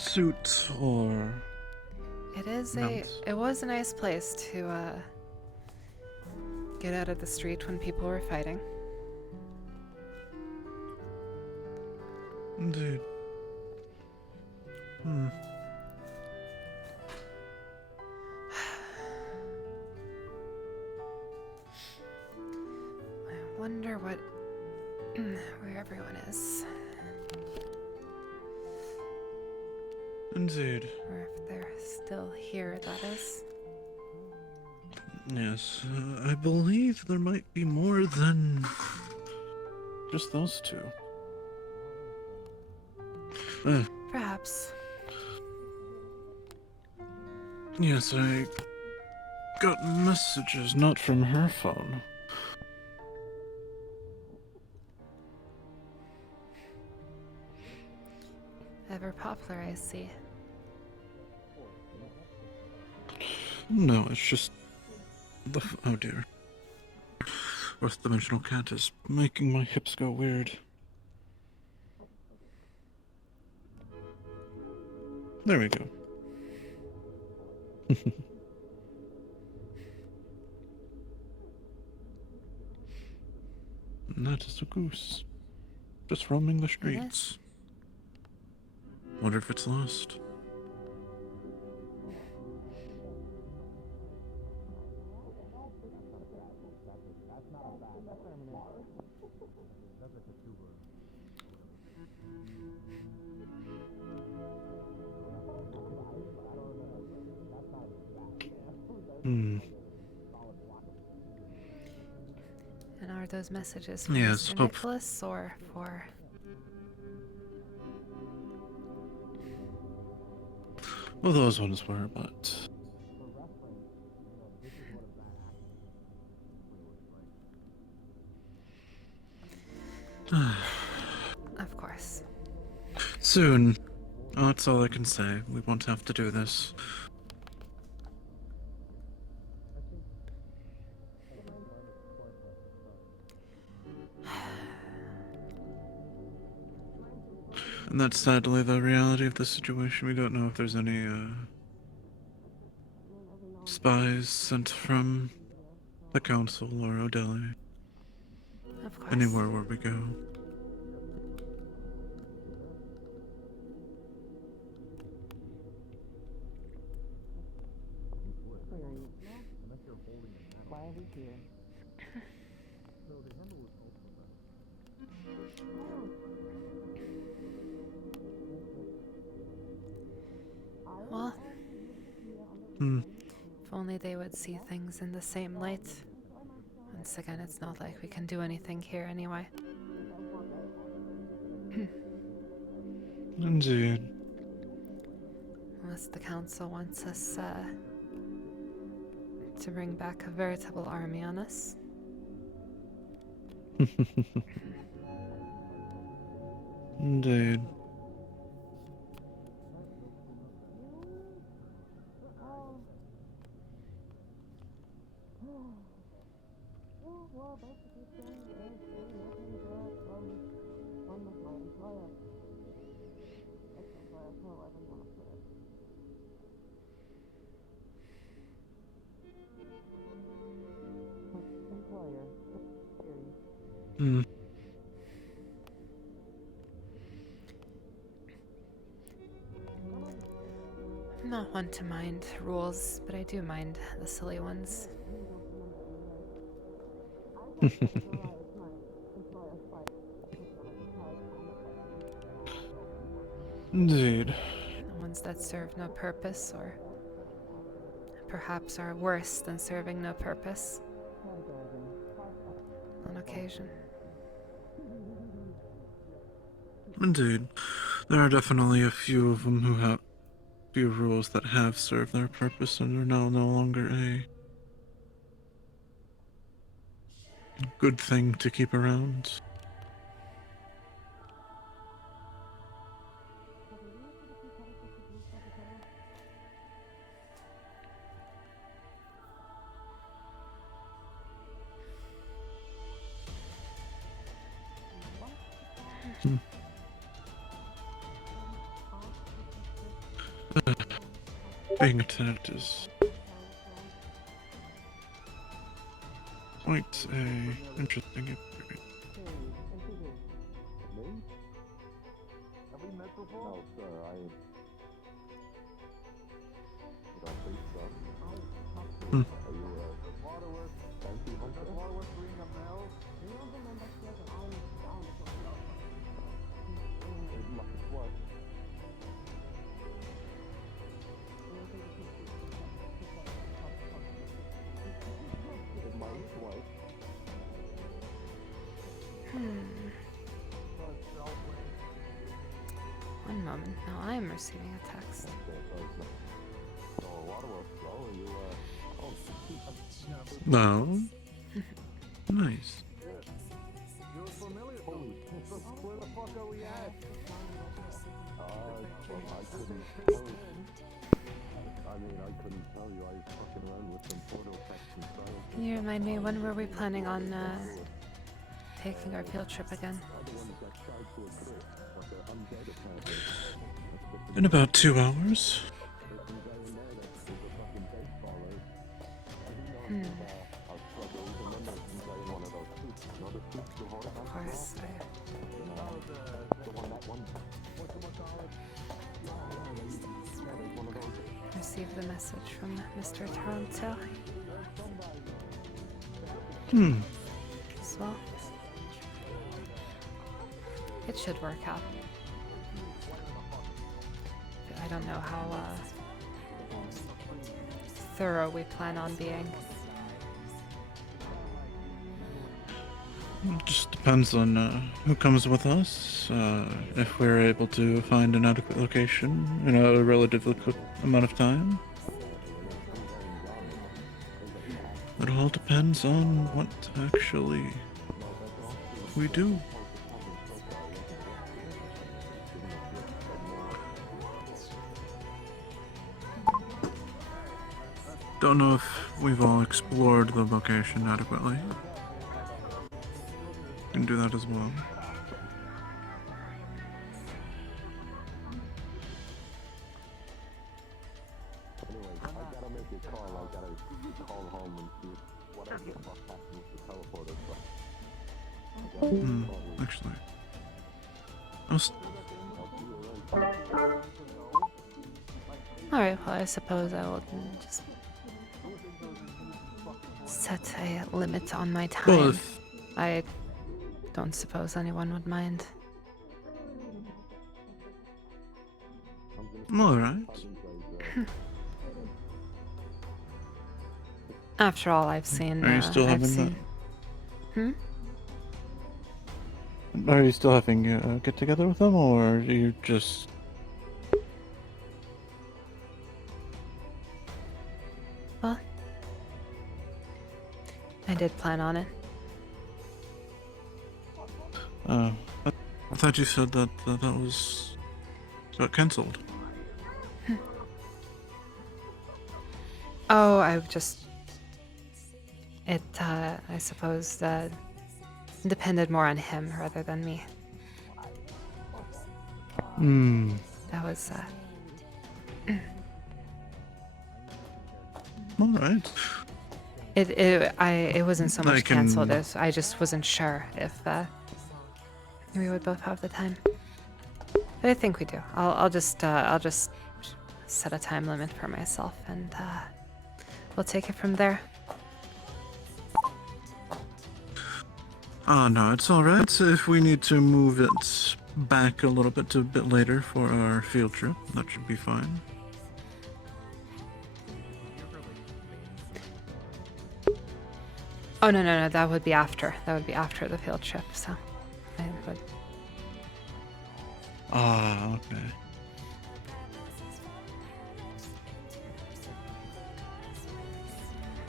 suit or it was a nice place to get out of the street when people were fighting. Indeed. I wonder where everyone is. Indeed. Or if they're still here, that is. Yes, I believe there might be more than just those two. Perhaps. Yes, I got messages, not from her phone. Ever popular, I see. No, it's just oh dear. Fourth dimensional cat is making my hips go weird. There we go. And that is a goose. Just roaming the streets. Wonder if it's lost. And are those messages for Yes, Mr. Nicholas or for... Well, those ones were, but... Of course. Soon. Oh, that's all I can say. We won't have to do this. And that's sadly the reality of the situation. We don't know if there's any, spies sent from the council or Odeli. Of course. Anywhere where we go. Why are we here? Well, if only they would see things in the same light. Once again, it's not like we can do anything here anyway. Indeed. Unless the council wants us to bring back a veritable army on us. Indeed. I'm not one to mind rules, but I do mind the silly ones. Indeed. The ones that serve no purpose, or perhaps are worse than serving no purpose. On occasion. Indeed. There are definitely a few of them who have few rules that have served their purpose and are now no longer a good thing to keep around. Being attacked is quite a interesting experience. Hmm. One moment. Now I am receiving a text. No. Nice. Can you remind me, when were we planning on taking our field trip again? In about 2 hours. Of course, I received the message from Mr. Toronto. Well, it should work out. I don't know how thorough we plan on being. It just depends on who comes with us. If we're able to find an adequate location in a relatively quick amount of time. It all depends on what actually we do. Don't know if we've all explored the location adequately. Can do that as well. Actually. Alright, well, I suppose I will just set a limit on my time. Well, I don't suppose anyone would mind. Alright. After all I've seen, Are you still I've having seen. Are you still having a get together with them, or are you just? Well, I did plan on it. I thought you said that was got cancelled. Oh, I suppose that depended more on him rather than me. That was, Alright. It wasn't so much canceled can- as I just wasn't sure if, we would both have the time. But I think we do. I'll just set a time limit for myself and, we'll take it from there. No, it's alright. If we need to move it back a little bit to a bit later for our field trip, that should be fine. Oh, no, that would be after. That would be after the field trip, so I would. Okay.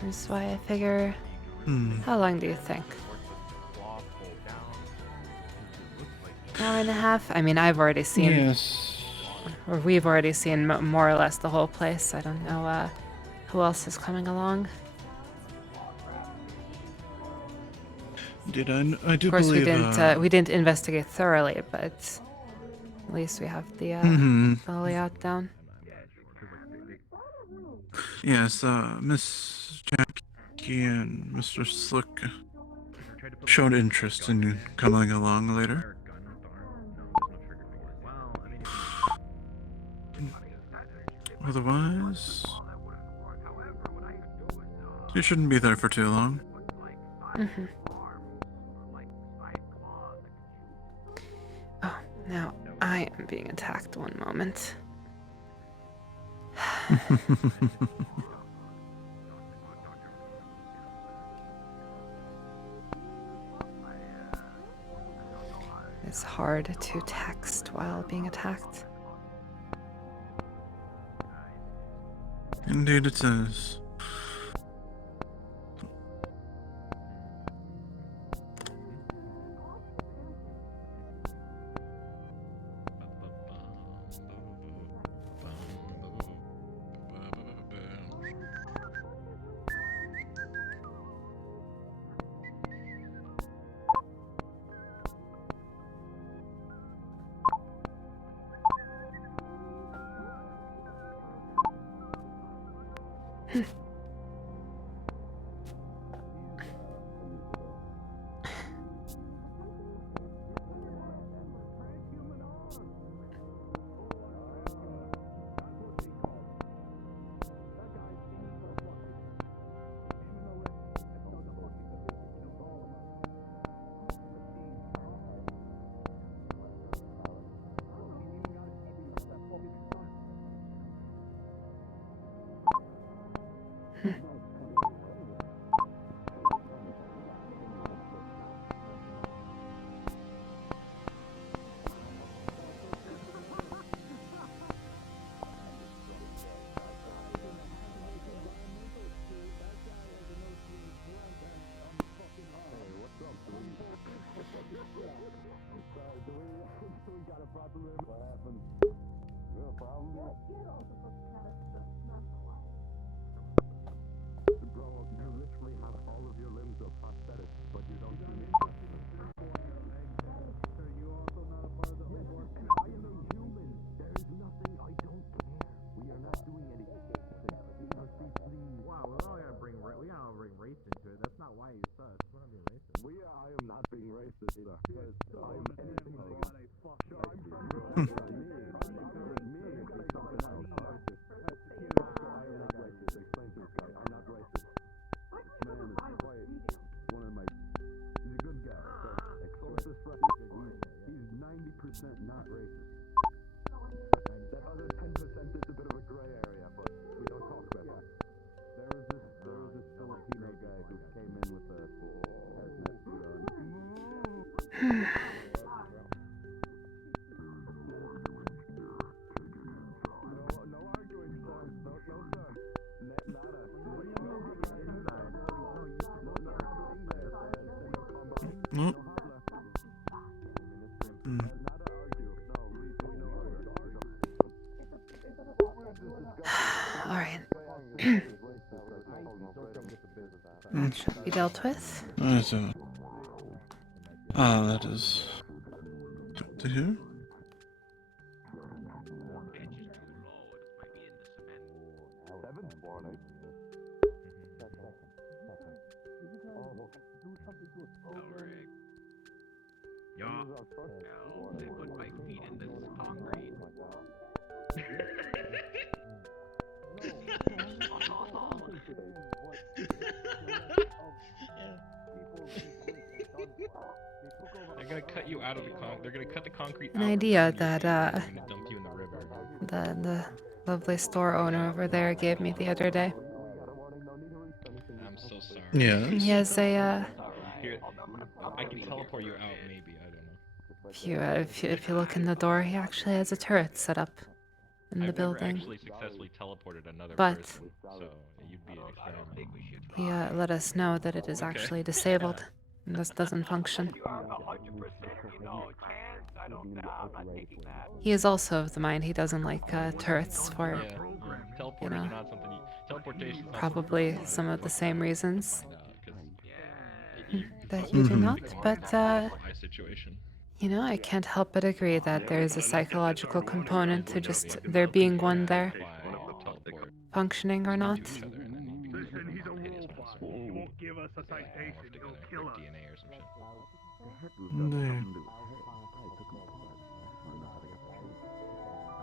That's why I figure. How long do you think? Hour and a half? I mean, I've already seen. Yes. Or we've already seen more or less the whole place. I don't know who else is coming along. Did I do Of course, believe we didn't investigate thoroughly, but at least we have the layout down. Yes, Miss Jackie and Mr. Slick showed interest in coming along later. Otherwise, you shouldn't be there for too long. Mm-hmm. Oh, now I am being attacked. One moment. It's hard to text while being attacked. Indeed it is. Nope. All right. That should be dealt with. That is good to hear. They put my feet in this concrete. They're gonna cut you out of the They're gonna cut the concrete An out idea from that they're gonna dump you in the river. the lovely store owner over there gave me the other day. I'm so sorry. Yes. He has a Here, I can teleport you out, maybe. I don't know. if you look in the door, he actually has a turret set up in the I've never building. actually successfully teleported another But person, so you'd be an He let us know that it is actually disabled and thus doesn't function. He is also of the mind he doesn't like turrets for, you know, Teleportation not something. Teleportation. probably some of the same reasons You that you do not, but situation. you know, I can't help but agree that there is a psychological component to just there being one there, functioning or not. Listen, he's a robot. He won't give us a citation. He'll kill us. DNA or some shit. Indeed.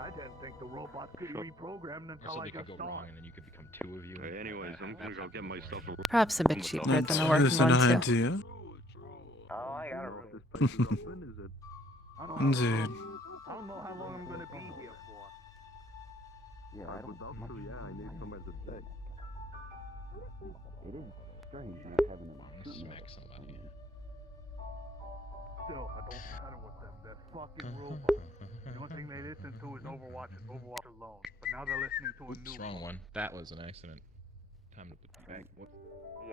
I didn't think the robots could be reprogrammed until Something I could just go saw wrong, it. and then you could become two of you. Anyways, I'm gonna go get myself a Perhaps a bit cheaper That than a working is an one too. idea. Oh, I got a room. Indeed. I don't know how long I'm gonna be here for. Yeah, I would love to, yeah, I need somewhere to stay. It is strange not having a Smack somebody. Still, I don't settle with them. They're fucking robots. The only thing they listen to is Overwatch and Overwatch alone. But now they're listening to a new Oops, wrong one. That was an accident. Time to put the back. Whoops. He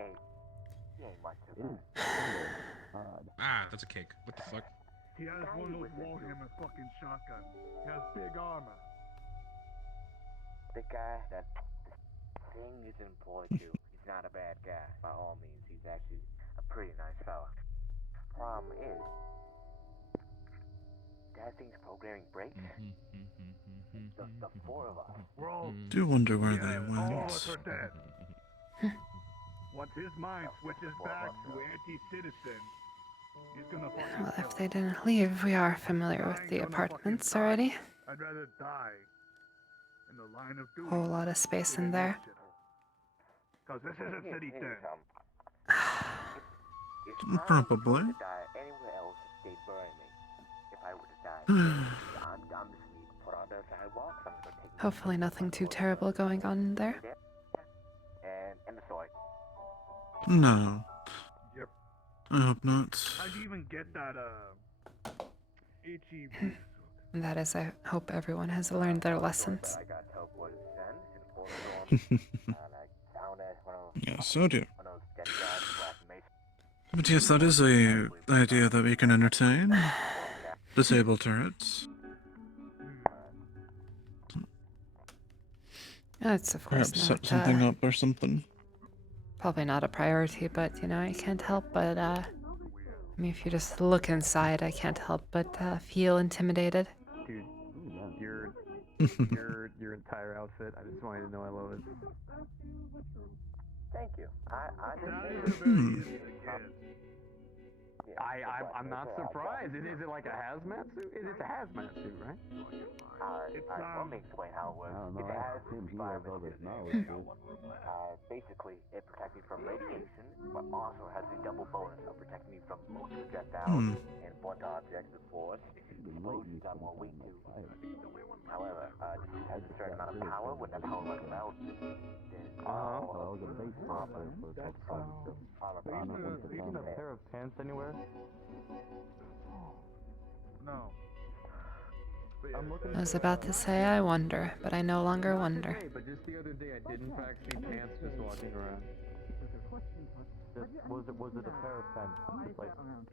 ain't much of It is Ah, that's a cake. What the fuck? He has one of those Warhammer fucking shotguns. He has big armor. The guy that the thing is employed to, he's not a bad guy, by all means. He's actually a pretty nice fella. Problem is, that thing's programming breaks. The four of us. We're all Do wonder where they all of us went. are dead. Once his mind switches back to anti-citizen, he's gonna fucking Well, kill if they didn't leave, we are familiar with the apartments already. I'd rather die in the line of duty. Whole lot of space in there. Cause this isn't city 10. Probably. To die anywhere else, they'd bury me. If I were to die, I'm just need to put on the sidewalks. I'm gonna take. Hopefully nothing too terrible going on in there. And the soy. No. Yep. I hope not. How'd you even get that HEV? And that is, I hope everyone has learned their lessons. I got help with Zen and I found it Yes, oh dear. one of those dead guys Black Mesa. But yes, that is a idea that we can entertain. Disable turrets. That's of course Perhaps not set something up or something. probably not a priority, but you know, I can't help but I mean, if you just look inside, I can't help but feel intimidated. Dude, your entire outfit, I just want you to know I love it. Thank you. I'm not surprised. Is it like a hazmat suit? It's a hazmat suit, right? Let me explain how it works. It has basically, it protects me from radiation, but also has the double bonus of protecting me from projectiles and blunt objects of force. Explosions I'm more weak to. However, this has a certain amount of power. When that power runs out, there's armor. Seen a pair of pants anywhere? No. I was about to say I wonder, but I no longer wonder. But just the other day, I did in fact see pants just walking around. Was it a pair of pants?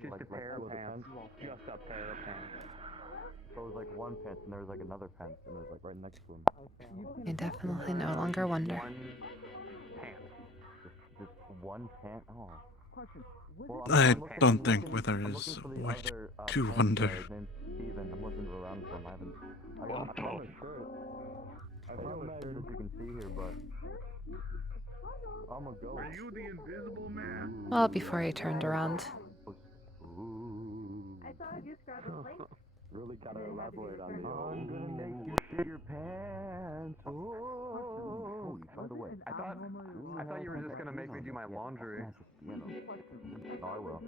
Just a pair of pants. Just a pair of pants. So it was like one pants and there was like another pants and it was like right next to him. I definitely no longer wonder. Just one pant? Oh. Well, I don't think there is a way to wonder. Steven, I'm looking around for him. I found a shirt. I found a shirt as you can see here, but I'm a ghost. Are you the invisible man? Well, before he turned around. Really gotta elaborate on the I'm gonna make you shit your pants. Oh, by the way, I thought you were just gonna make me do my laundry. No, I will.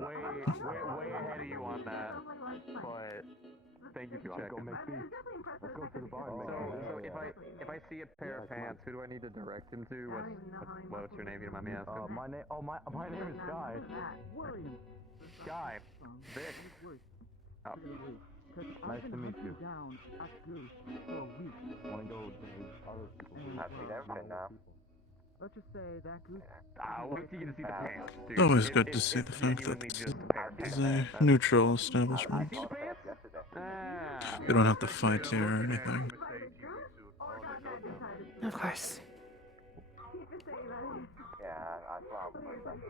way ahead of you on that. But thank you for checking. Let's go to the bar. So if I see a pair of pants, who do I need to direct him to? What's your name? You don't mind me asking? My name is Guy. Guy, Vic. Oh. Nice to meet you. Wanna go to the I've seen everything now. Let's just say that goose. Wait till you get to see the pants, dude. Always good to see the fact that this is a neutral establishment. We don't have to fight here or anything. Of course. Yeah, I saw him for a second.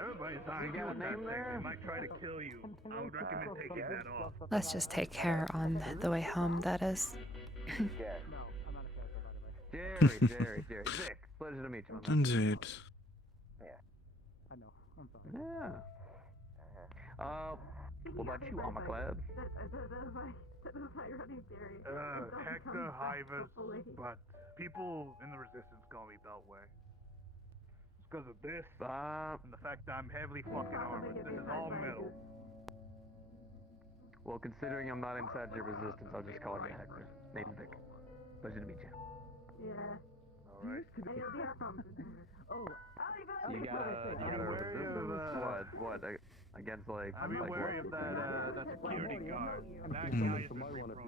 Everybody's dying. You got a name there? They might try to kill you. I would recommend taking that off. Let's just take care on the way home, that is. Jerry. Vic, pleasure to meet you. Indeed. I know. I'm sorry. Yeah. What about you, Amaclad? Hector Hivers, but people in the Resistance call me Beltway. It's because of this, and the fact that I'm heavily fucking armored. This is all metal. Well, considering I'm not inside your Resistance, I'll just call you Hector. Name's Vic. Pleasure to meet you. Alright. You gotta Resistance? What? Against like... I'll be wary of that security guard. That guy is reprogrammed.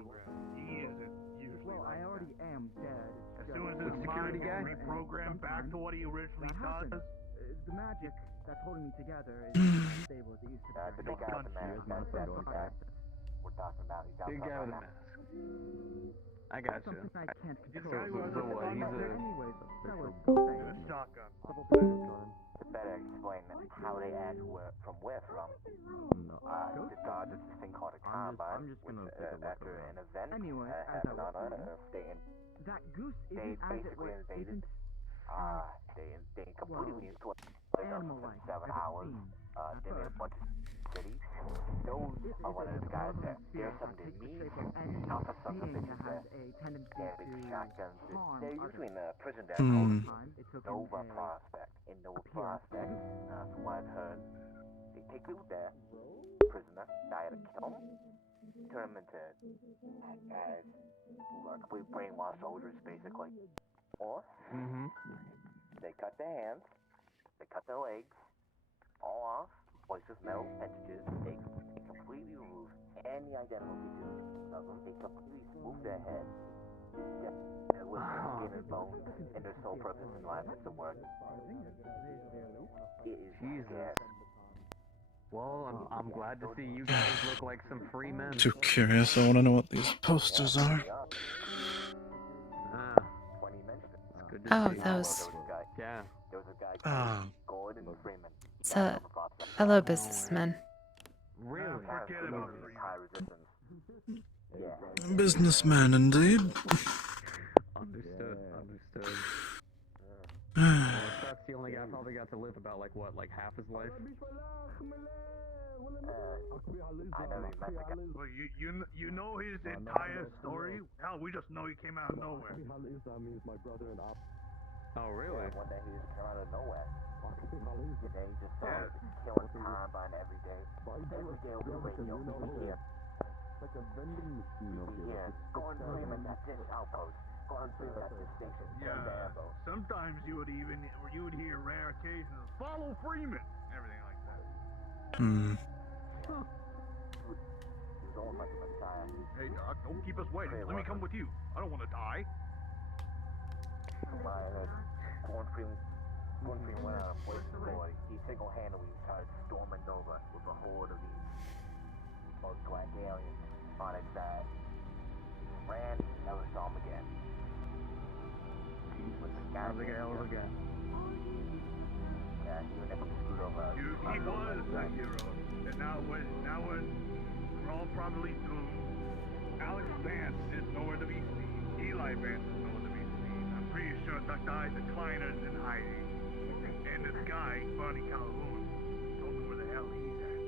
He isn't usually like I already am dead. As soon as his mind gets reprogrammed back to what he originally does... The magic that's holding me together is not stable as it used to be. The big guy with the mask. We're talking about. Big guy with the mask. I got you. I can't control. So what? He's a... shotgun. To better explain how they act from where from. The God is this thing called a combine, which after an event happened on Earth, that goose isn't as it was. they completely destroyed us for 7 hours. They made a bunch of cities. Those are one of the guys that there's something neat. Also some of the things that carry shotguns. They're usually in a prison there called Nova Prospect. In Nova Prospect, from what I've heard, they take you there, prisoner, die to kill them, turn them into as complete brainwashed soldiers, basically. Or they cut their hands, they cut their legs, all off, place with metal appendages. They completely remove any identical features of them. They completely smooth their head. With their skin and bones, and their sole purpose in life is to work. It is Jesus. Well, I'm glad to see you guys look like some free men. Too curious. I want to know what these posters are. Oh, those. Yeah. There was a guy Ah. Gordon Freeman. So, hello, businessmen. Really? Forget about high resistance. Yeah. Businessman, indeed. Understood. That's the only guy probably got to live about like half his life. I never even met the guy. Well, you know his entire story? Hell, we just know he came out of nowhere. Oh, really? Yeah, one day he just came out of nowhere. Today he just started killing Combine every day. Every day over the radio, we hear. Gordon Freeman at this outpost. Gordon Freeman at this station. Yeah. Sometimes you would hear rare occasions, follow Freeman! Everything like that. Hmm. Hey Doc, don't keep us waiting. Let me come with you. I don't want to die. Gordon Freeman went on a voice story. He single-handedly started storming Nova with a horde of these black aliens on its side. He ran, never saw him again. Never again. Yeah, he never screwed over. He was a hero, and now we're all probably doomed. Alex Vance is nowhere to be seen. Eli Vance is nowhere to be seen. I'm pretty sure Dr. Isaac Kleiner is in hiding. And this guy, Barney Calhoun, told me where the hell he's at.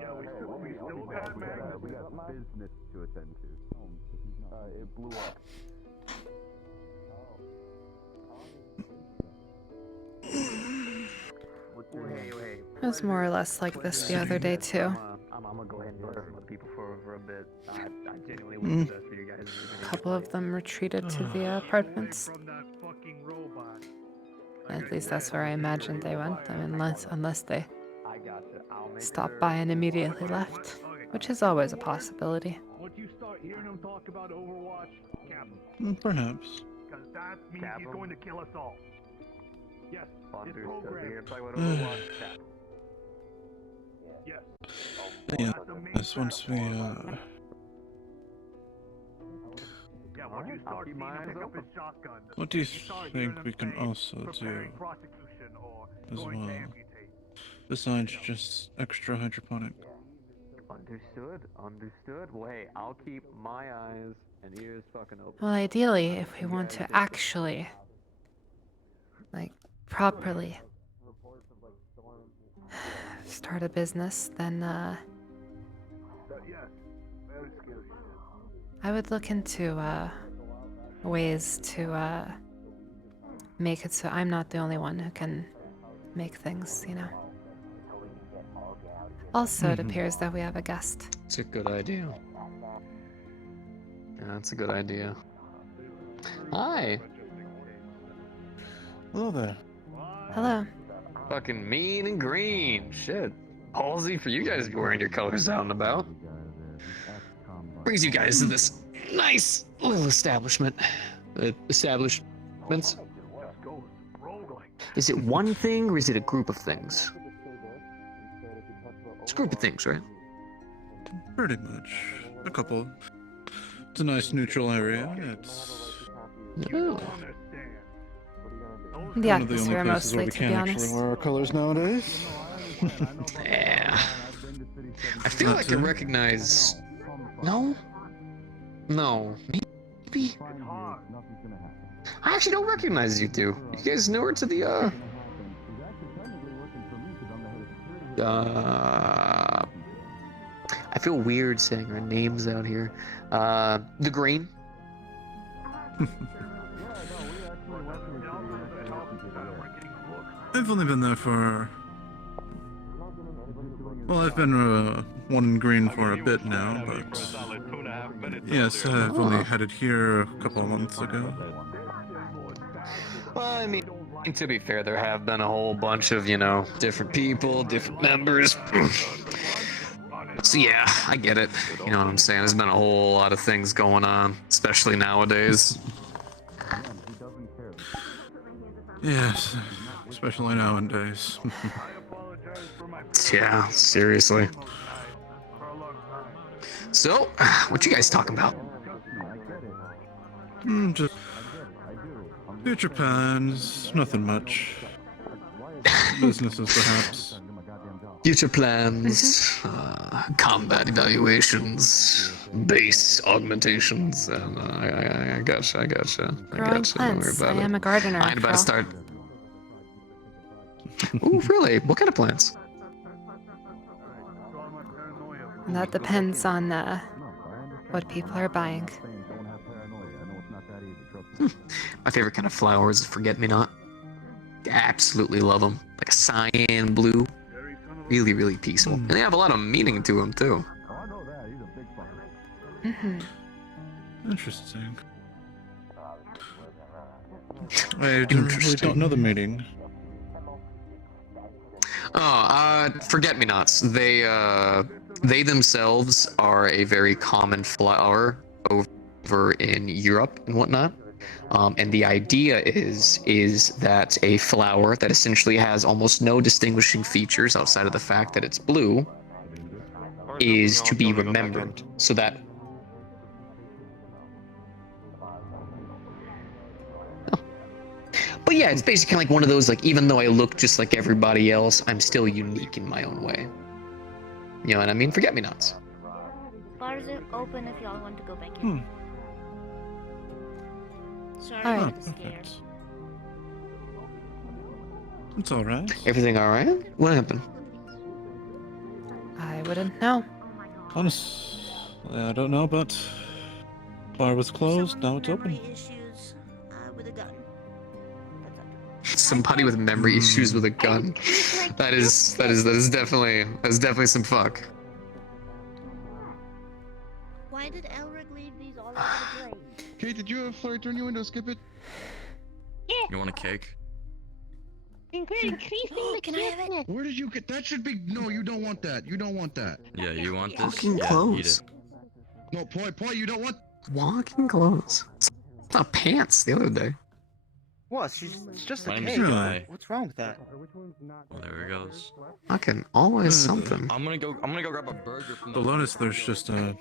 Yeah, we still got Magnus. We got business to attend to. It blew up. It was more or less like this the other day, too. I'm gonna go ahead and order some people for a bit. I genuinely want the best for you guys. A couple of them retreated to the apartments. At least that's where I imagined they went. I mean, unless they... I got you. stopped by and immediately left, which is always a possibility. Once you start hearing him talk about Overwatch, cap him. Perhaps. Because that means he's going to kill us all. Yes, it's Understood. programmed. You're talking about Overwatch, cap. Yes. Yeah, this once we, Yeah, once you start seeing him pick up his shotgun, what do you you start hearing think him we can say, also do preparing prosecution or as going well? to amputate. Besides just extra hydroponic. Understood. Understood. Well, hey, I'll keep my eyes and ears fucking open. Well, ideally, if we want to actually, like, properly start a business, then, Yes, very scary. I would look into, ways to, make it so I'm not the only one who can make things, you know. Also, it appears that we have a guest. It's a good idea. Yeah, that's a good idea. Hi. Hello there. Hello. Fucking mean and green. Shit. Ballsy for you guys to be wearing your colors out and about. Brings you guys to this nice little establishments. Is it one thing or is it a group of things? It's a group of things, right? Pretty much. A couple. It's a nice neutral area. It's Oh. The one of the only atmosphere places mostly, where we to can be actually honest. wear our colors nowadays. Yeah. I feel like I recognize. No? No. Maybe? I actually don't recognize you two. You guys newer to the, I feel weird saying our names out here. The Green. I've only been there for... Well, I've been one in green for a bit now, but... Yes, I've only headed here a couple of months ago. Well, I mean, to be fair, there have been a whole bunch of, you know, different people, different members. So yeah, I get it. You know what I'm saying? There's been a whole lot of things going on, especially nowadays. Yes, especially nowadays. Yeah, seriously. So, what you guys talking about? Just future plans, nothing much. Businesses, perhaps. Future plans, combat evaluations, base augmentations, and I gotcha. Growing plants. I am a gardener. I ain't about to after all. start. Ooh, really? What kind of plants? And that depends on what people are buying. My favorite kind of flower is forget-me-not. Absolutely love them. Like a cyan blue. Really, really peaceful. And they have a lot of meaning to them, too. Interesting. I really don't know the meaning. Oh, forget-me-nots. They themselves are a very common flower over in Europe and whatnot. And the idea is that a flower that essentially has almost no distinguishing features outside of the fact that it's blue is to be remembered, so that... But yeah, it's basically like one of those, like, even though I look just like everybody else, I'm still unique in my own way. You know what I mean? Forget-me-nots. Bars are open if y'all want to go back in. Sorry Alright. for the scared. It's alright. Everything alright? What happened? I wouldn't know. Honestly, I don't know, but... Bar was closed, now it's open. Issues with a gun. Somebody with memory issues with a gun. That is definitely some fuck. Why did Elric leave these all over the place? Kate, did you have Flurry turn your window? Skip it. Yeah. You want a cake? Can I have it? Where did you get that? Should be no. You don't want that. You don't want that. Yeah, you want this? Fucking Yeah, clothes. No, Poi, you don't want. Walking clothes. It's not pants the other day. What? It's just a Mine's cake. dry. What's wrong with that? Well, there it goes. Fucking always something. I'm gonna go grab a burger from The Lotus, there's just a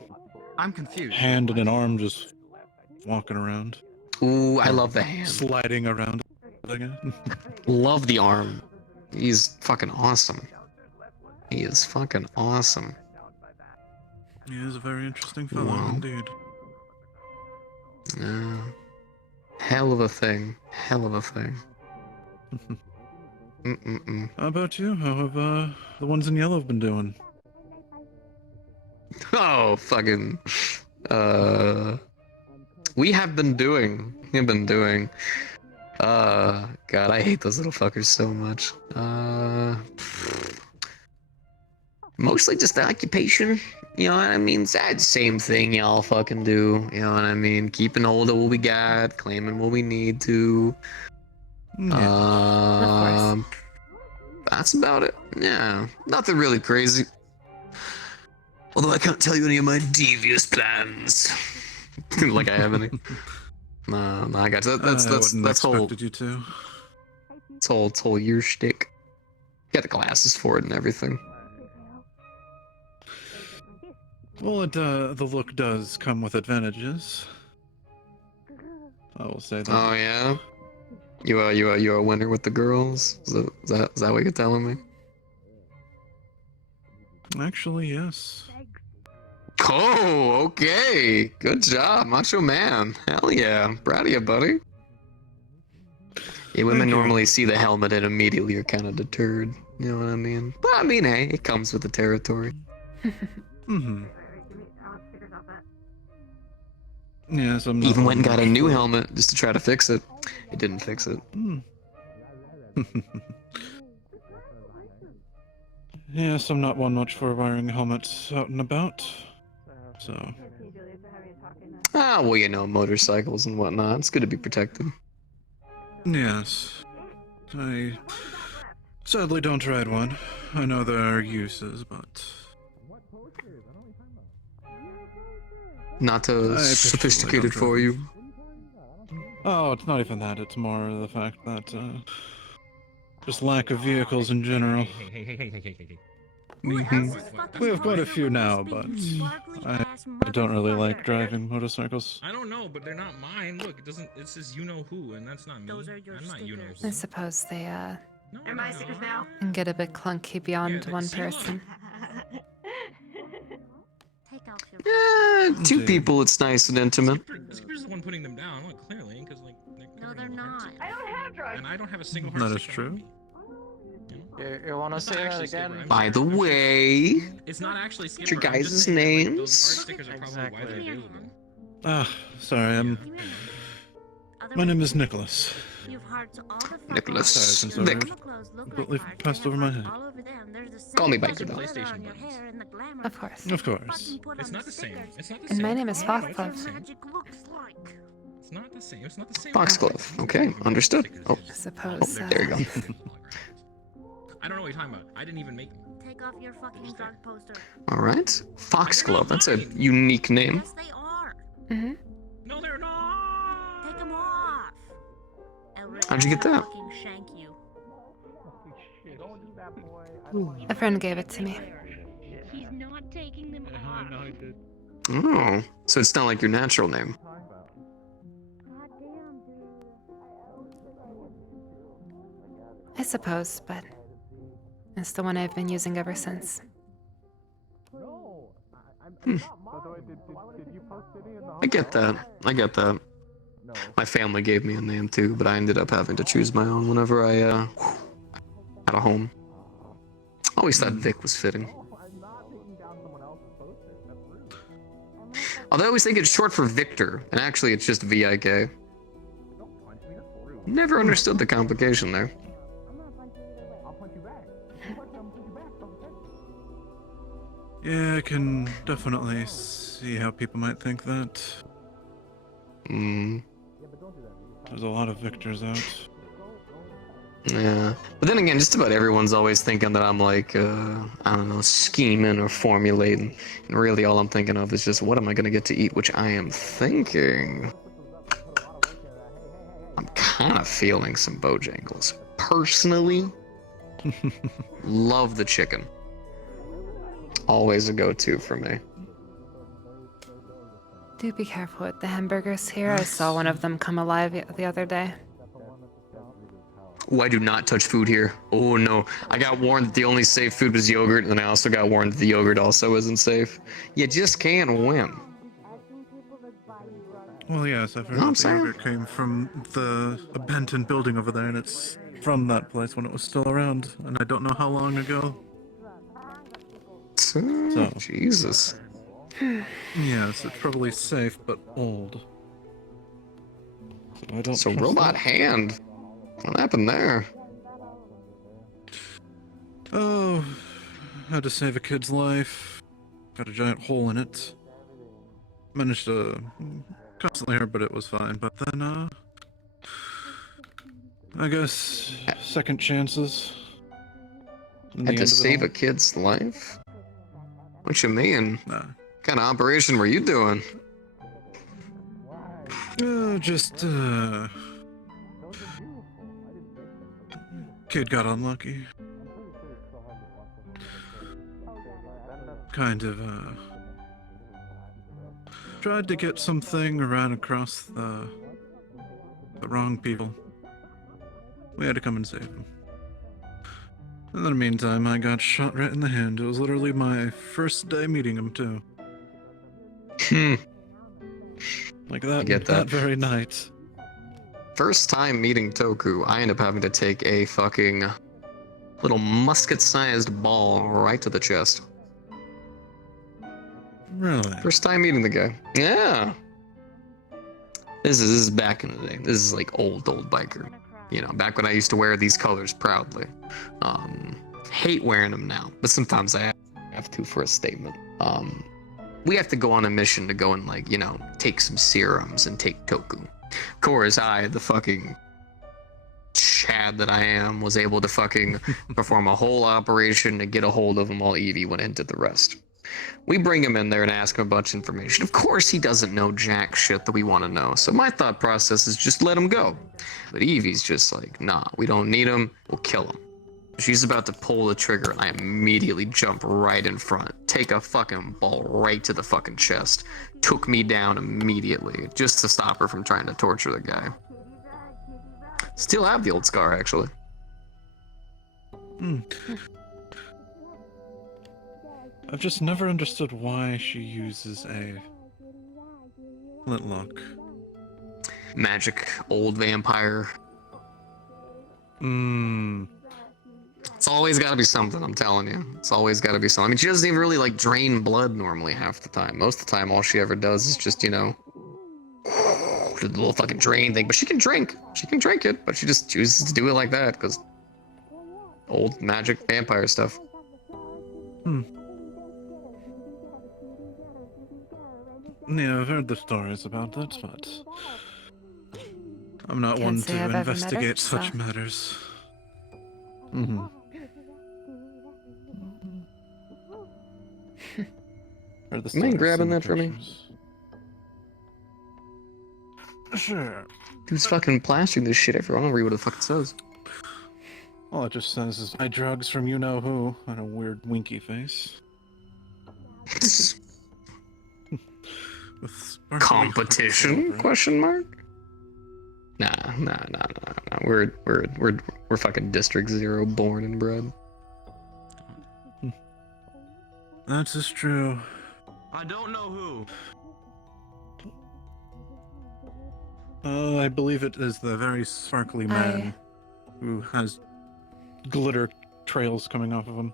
I'm confused. hand and an arm just walking around. Ooh, I love the hand. Sliding around. Love the arm. He's fucking awesome. He is fucking awesome. He is a very interesting fellow Wow. indeed. Hell of a thing. Hell of a thing. How about you? How have the ones in yellow been doing? Oh, fucking. We have been doing. God, I hate those little fuckers so much. Mostly just the occupation. You know what I mean? Same thing y'all fucking do. You know what I mean? Keeping hold of what we got, claiming what we need to. That's about it. Yeah, nothing really crazy. Although I can't tell you any of my devious plans. Like I have any. No, I got that's whole. Expected you to. It's whole year shtick. Got the glasses for it and everything. Well, the look does come with advantages. I will say that. Oh yeah. You a winner with the girls? Is that what you're telling me? Actually, yes. Oh, okay. Good job, Macho Man. Hell yeah. Proud of you, buddy. Yeah, women normally see the helmet and immediately are kind of deterred. You know what I mean? But I mean, hey, it comes with the territory. Yes, I'm not Even went and got a new helmet just to try to fix it. It didn't fix it. Yes, I'm not one much for wearing helmets out and about. So. Ah, well, you know, motorcycles and whatnot. It's good to be protected. Yes. I sadly don't ride one. I know there are uses, but. Not sophisticated for you. Oh, it's not even that. It's more the fact that, just lack of vehicles in general. We have quite a few now, but I don't really like driving motorcycles. I don't know, but they're not mine. Look, it says you know who, and that's not me. I'm not you know who. I suppose they They're my stickers now. can get a bit clunky beyond one person. Two people, it's nice and intimate. Skipper's the one putting them down, look, clearly, because, like, No, they're not. I don't have drive. And I don't have a single That is true. You wanna say that again? By the way, It's not actually what's Skipper. your I'm just guys' saying, like, those names? card stickers are probably why they're available. Ah, sorry, my name is Nicholas. Nicholas. Sorry, since I Nick. completely passed over my head. Call me by Those your are name. PlayStation buttons. Of course. Of course. It's not the same. It's not the And same. my name is Foxglove. It's not the same. It's not the same. Foxglove. Okay, understood. Oh, I suppose. there you go. I don't know what you're talking about. I didn't even make them. Take off your fucking drug poster. All right, Foxglove. That's a unique name. Yes, they are. No, they're not. Take them off. How'd you get that? Fucking shank you. A friend gave it to me. He's not taking them off. No, I did. Oh, so it's not like your natural name. I suppose, but it's the one I've been using ever since. I get that. I get that. My family gave me a name too, but I ended up having to choose my own whenever I had a home. Always thought Vic was fitting. Although I always think it's short for Victor, and actually it's just VIK. Never understood the complication there. Yeah, I can definitely see how people might think that. Hmm. There's a lot of Victors out. Yeah, but then again, just about everyone's always thinking that I'm like, I don't know, scheming or formulating. And really all I'm thinking of is just, what am I gonna get to eat? Which I am thinking... I'm kind of feeling some Bojangles. Personally, love the chicken. Always a go-to for me. Do be careful with the hamburgers here. I saw one of them come alive the other day. Oh, I do not touch food here. Oh no, I got warned that the only safe food was yogurt, and then I also got warned that the yogurt also isn't safe. You just can't win. Well, yes, I've heard You know what I'm that the saying? yogurt came from the abandoned building over there, and it's from that place when it was still around, and I don't know how long ago. So, Jesus. Yes, it's probably safe, but old. So I don't So trust robot that. hand. What happened there? Oh, had to save a kid's life. Got a giant hole in it. Managed to constantly hurt, but it was fine. But then, I guess second chances. Had to save a kid's life? What you mean? What kind of operation were you doing? Just, kid got unlucky. Kind of, tried to get something or ran across the wrong people. We had to come and save him. In the meantime, I got shot right in the hand. It was literally my first day meeting him, too. Like that, I get that that. very night. First time meeting Toku, I end up having to take a fucking little musket-sized ball right to the chest. Really? First time meeting the guy. Yeah. This is back in the day. This is like old biker. You know, back when I used to wear these colors proudly. Hate wearing them now, but sometimes I have to for a statement. We have to go on a mission to go and, like, you know, take some serums and take Toku. Of course, I, the fucking Chad that I am, was able to fucking perform a whole operation to get a hold of him while Evie went and did the rest. We bring him in there and ask him a bunch of information. Of course, he doesn't know jack shit that we want to know. So my thought process is just let him go. But Evie's just like, nah, we don't need him. We'll kill him. She's about to pull the trigger, and I immediately jump right in front. Take a fucking ball right to the fucking chest. Took me down immediately, just to stop her from trying to torture the guy. Still have the old scar, actually. I've just never understood why she uses a flintlock. Magic, old vampire. It's always got to be something, I'm telling you. It's always got to be something. I mean, she doesn't even really, like, drain blood normally half the time. Most of the time, all she ever does is just, you know, the little fucking drain thing. But she can drink. She can drink it, but she just chooses to do it like that, because old magic vampire stuff. Yeah, I've heard the stories about that, but I'm not Can't one say to I've ever met her, investigate such so. matters. Heard the You mind stories, grabbing seen the that for me? pictures. Sure. Dude's fucking plastering this shit everywhere. I don't read what the fuck it says. All it just says is buy drugs from you know who and a weird winky face. With sparkly Competition? hearts. Question mark? Nah. We're fucking District 0 born and bred. That is true. I don't know who. I believe it is the very sparkly man who has glitter trails coming off of him.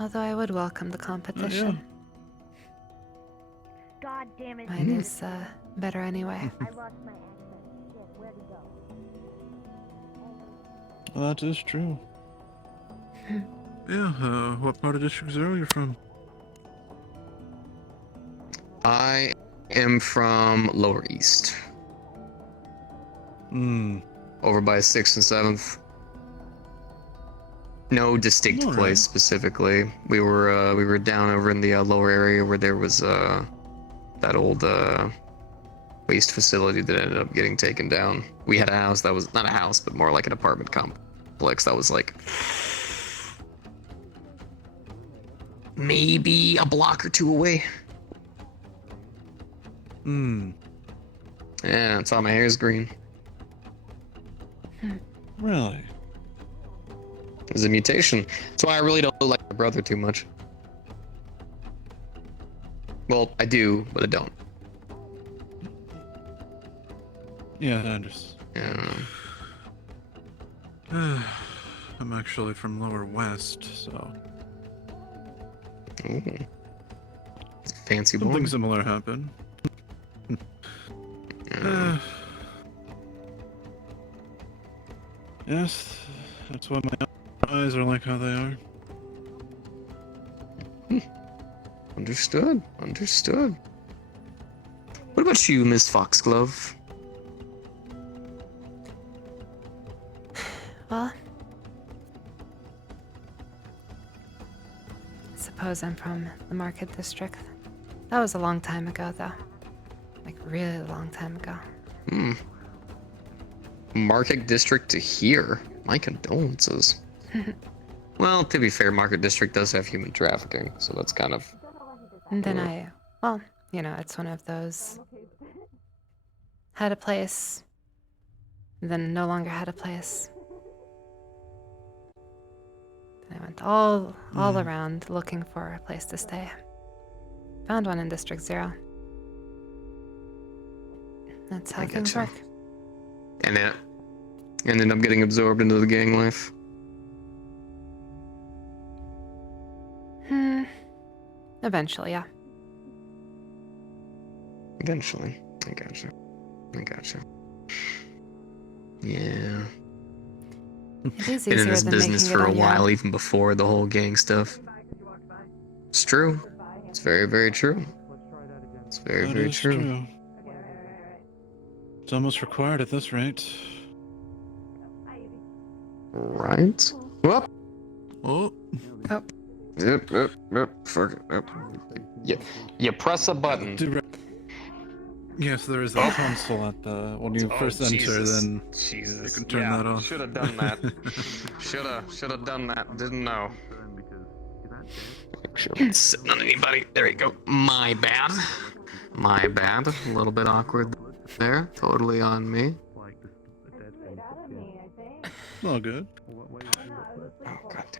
Although I would welcome the competition. God damn it. Mine is better anyway. I lost my accent. Shit, where'd it go? That is true. Yeah, what part of District 0 you're from? I am from Lower East. Hmm. Over by 6th and 7th. No distinct Alright. place specifically. We were down over in the lower area where there was that old waste facility that ended up getting taken down. We had a house that was not a house, but more like an apartment complex that was like maybe a block or two away. Hmm. Yeah, that's why my hair's green. Really? It's a mutation. That's why I really don't like my brother too much. Well, I do, but I don't. Yeah, I understand. Yeah. I'm actually from lower west, so. Ooh. Fancy boy. Something similar happened. Yes, that's why my eyes are like how they are. Understood. Understood. What about you, Miss Foxglove? Well, I suppose I'm from the Market District. That was a long time ago, though. Like, really long time ago. Hmm. Market District to here? My condolences. Well, to be fair, Market District does have human trafficking, so that's kind of... And then well, you know, it's one of those... Had a place, then no longer had a place. Then I went all around looking for a place to stay. Found one in District 0. That's how things work. And it ended up getting absorbed into the gang life. Eventually, yeah. Eventually. I gotcha. Yeah. It is Been in easier this than business making for it a on your while, own. even before the whole gang stuff. It's true. It's very, very true. It's very, That very is true. It's almost required at this rate. Right? Whoop. Oh. Yep. Fuck it. Yep. You press a button. Yes, there is a console at the when you first enter. Jesus. Then Jesus. you can turn that off. Should have done that. Should have done that. Didn't know. Make sure I'm not sitting on anybody. There you go. My bad. A little bit awkward there. Totally on me. All good. Oh god.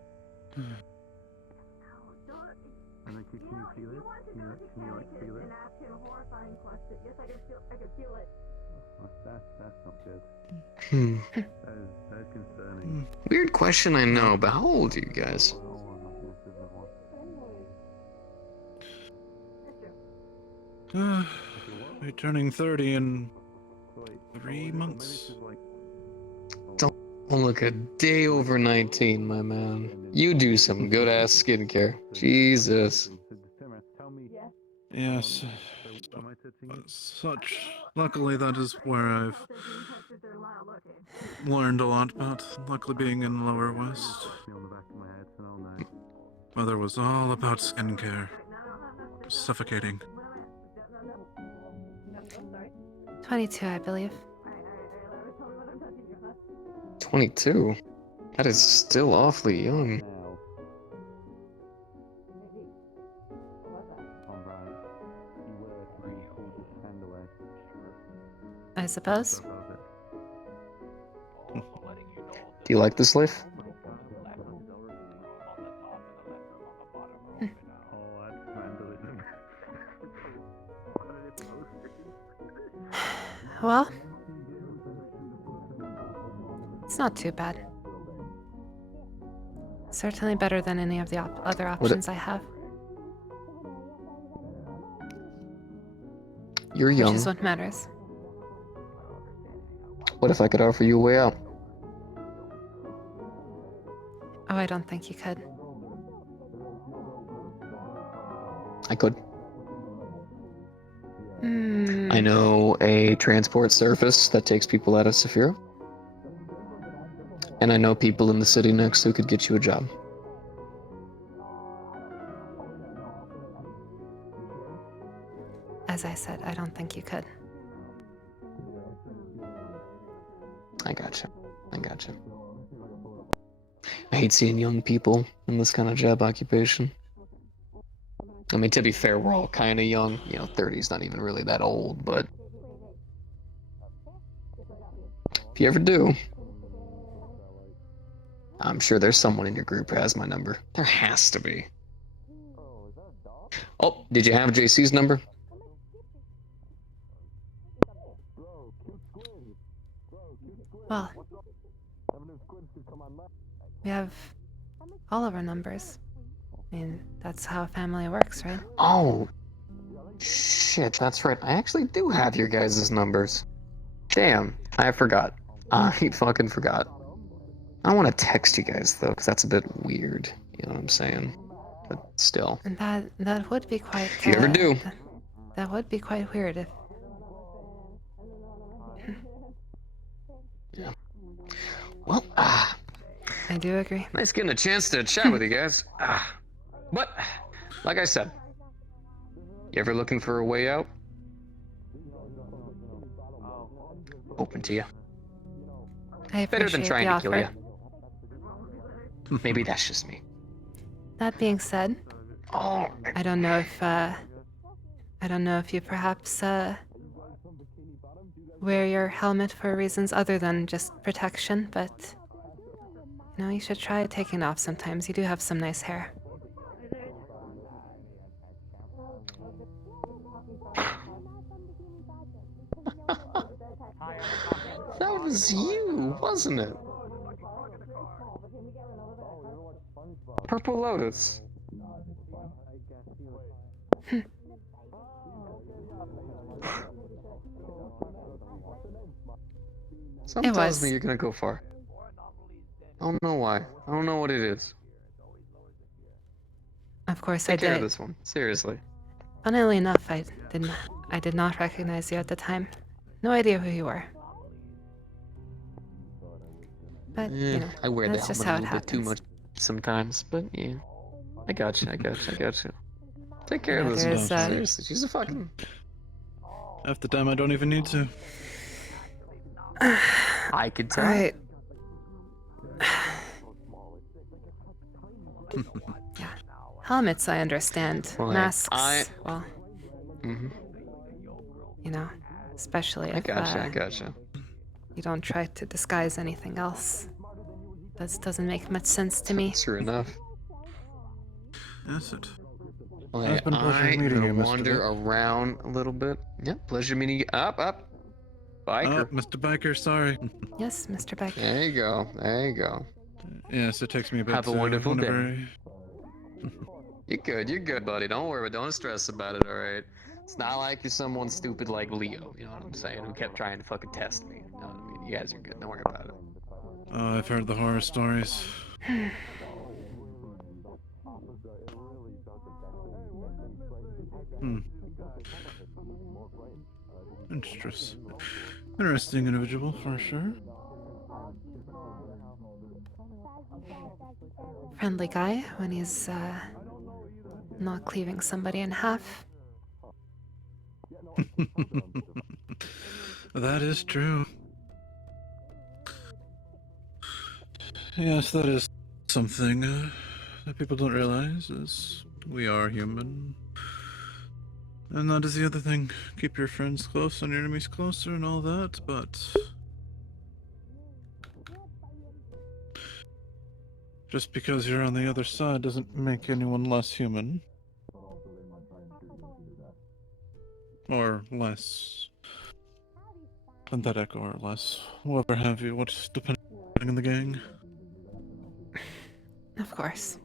And then can you feel it? Can you feel it? Yes, I can feel it. That's not good. That is concerning. Weird question, I know, but how old are you guys? We're turning 30 in 3 months. Don't look a day over 19, my man. You do some good ass skincare. Jesus. Yes. Luckily, that is where I've learned a lot about. Luckily, being in Lower West. Mother was all about skincare. Suffocating. 22, I believe. 22? That is still awfully young. I suppose. Do you like this life? Well, it's not too bad. Certainly better than any of the other options I have. You're young. Which is what matters. What if I could offer you a way out? Oh, I don't think you could. I could. I know a transport service that takes people out of Saphira. And I know people in the city next who could get you a job. As I said, I don't think you could. I gotcha. I hate seeing young people in this kind of job occupation. I mean, to be fair, we're all kind of young. 30's not even really that old, but if you ever do, I'm sure there's someone in your group who has my number. There has to be. Oh, did you have JC's number? Well, we have all of our numbers. I mean, that's how a family works, right? Oh, shit, that's right. I actually do have your guys' numbers. Damn, I forgot. I fucking forgot. I don't want to text you guys, though, because that's a bit weird. You know what I'm saying? But still. And that would be quite... If you ever do. That would be quite weird if... Yeah. Well, I do agree. Nice getting a chance to chat with you guys. But, like I said, you ever looking for a way out? Open to you. I appreciate Better than trying the to kill offer. you. Maybe that's just me. That being said, I don't know if you perhaps wear your helmet for reasons other than just protection, but you should try taking it off sometimes. You do have some nice hair. That was you, wasn't it? Purple Lotus. Something tells me you're gonna go far. I don't know why. I don't know what it is. Of course, Take I care did. of this one. Seriously. Funnily enough, I did not recognize you at the time. No idea who you were. But I wear the that's just helmet how a it little bit too happens. much sometimes, but yeah. I got you. Take care of this there's, one. Seriously, she's a fucking... Half the time I don't even need to. I could tell. Alright. Yeah. Helmets, I understand. Well, Masks, Mhm. especially I if gotcha. you don't try to disguise anything else. That doesn't make much sense to me. True enough. Yes, it. Well, It's been a pleasure meeting you, Mr. wander Vic. around a little bit. Yeah, pleasure meeting you. Up. Biker. Oh, Mr. Biker, sorry. Yes, Mr. Biker. There you go. Yes, it takes me a bit. Have a wonderful day. whenever You're good, buddy. Don't worry, don't stress about it, alright? It's not like you're someone stupid like Leo, you know what I'm saying, who kept trying to fucking test me. You know what I mean? You guys are good, don't worry about it. I've heard the horror stories. Interesting individual for sure. Friendly guy when he's not cleaving somebody in half. That is true. Yes, that is something that people don't realize is we are human. And that is the other thing. Keep your friends close and your enemies closer and all that, but just because you're on the other side doesn't make anyone less human. Or less pathetic, or less whatever have you, what's depending on the gang. Of course.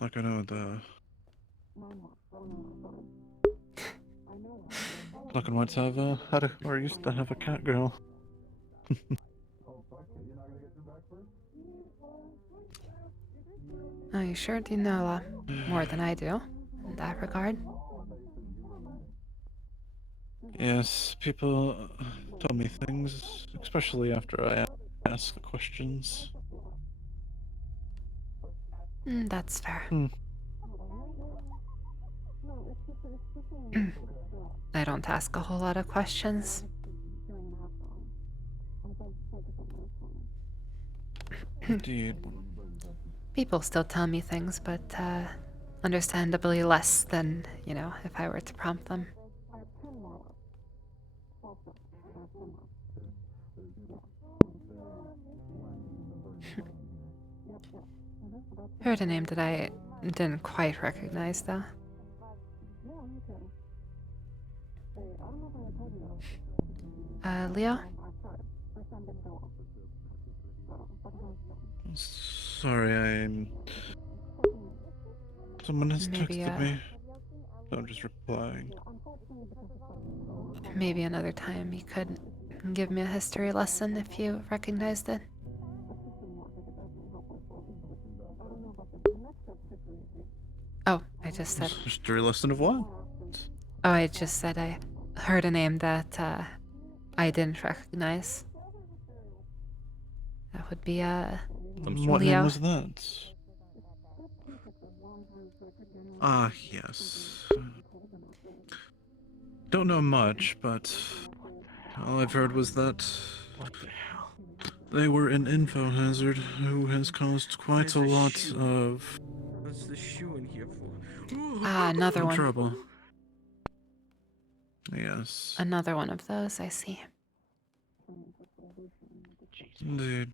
Like I know the Black and Whites have had or used to have a cat girl. Oh, you sure do know more than I do in that regard. Yes, people tell me things, especially after I ask the questions. That's fair. I don't ask a whole lot of questions. Indeed. People still tell me things, but understandably less than, if I were to prompt them. Heard a name that I didn't quite recognize, though. Leo? Sorry, someone has Maybe, texted me. So I'm just replying. Maybe another time you could give me a history lesson if you recognized it. Oh, I just said... History lesson of what? Oh, I just said I heard a name that I didn't recognize. That would be, What Leo. name was that? Ah, yes. Don't know much, but all I've heard was that they were an info hazard who has caused quite a lot of What's the shoe in here for? Another one. trouble. Yes. Another one of those, I see. Indeed.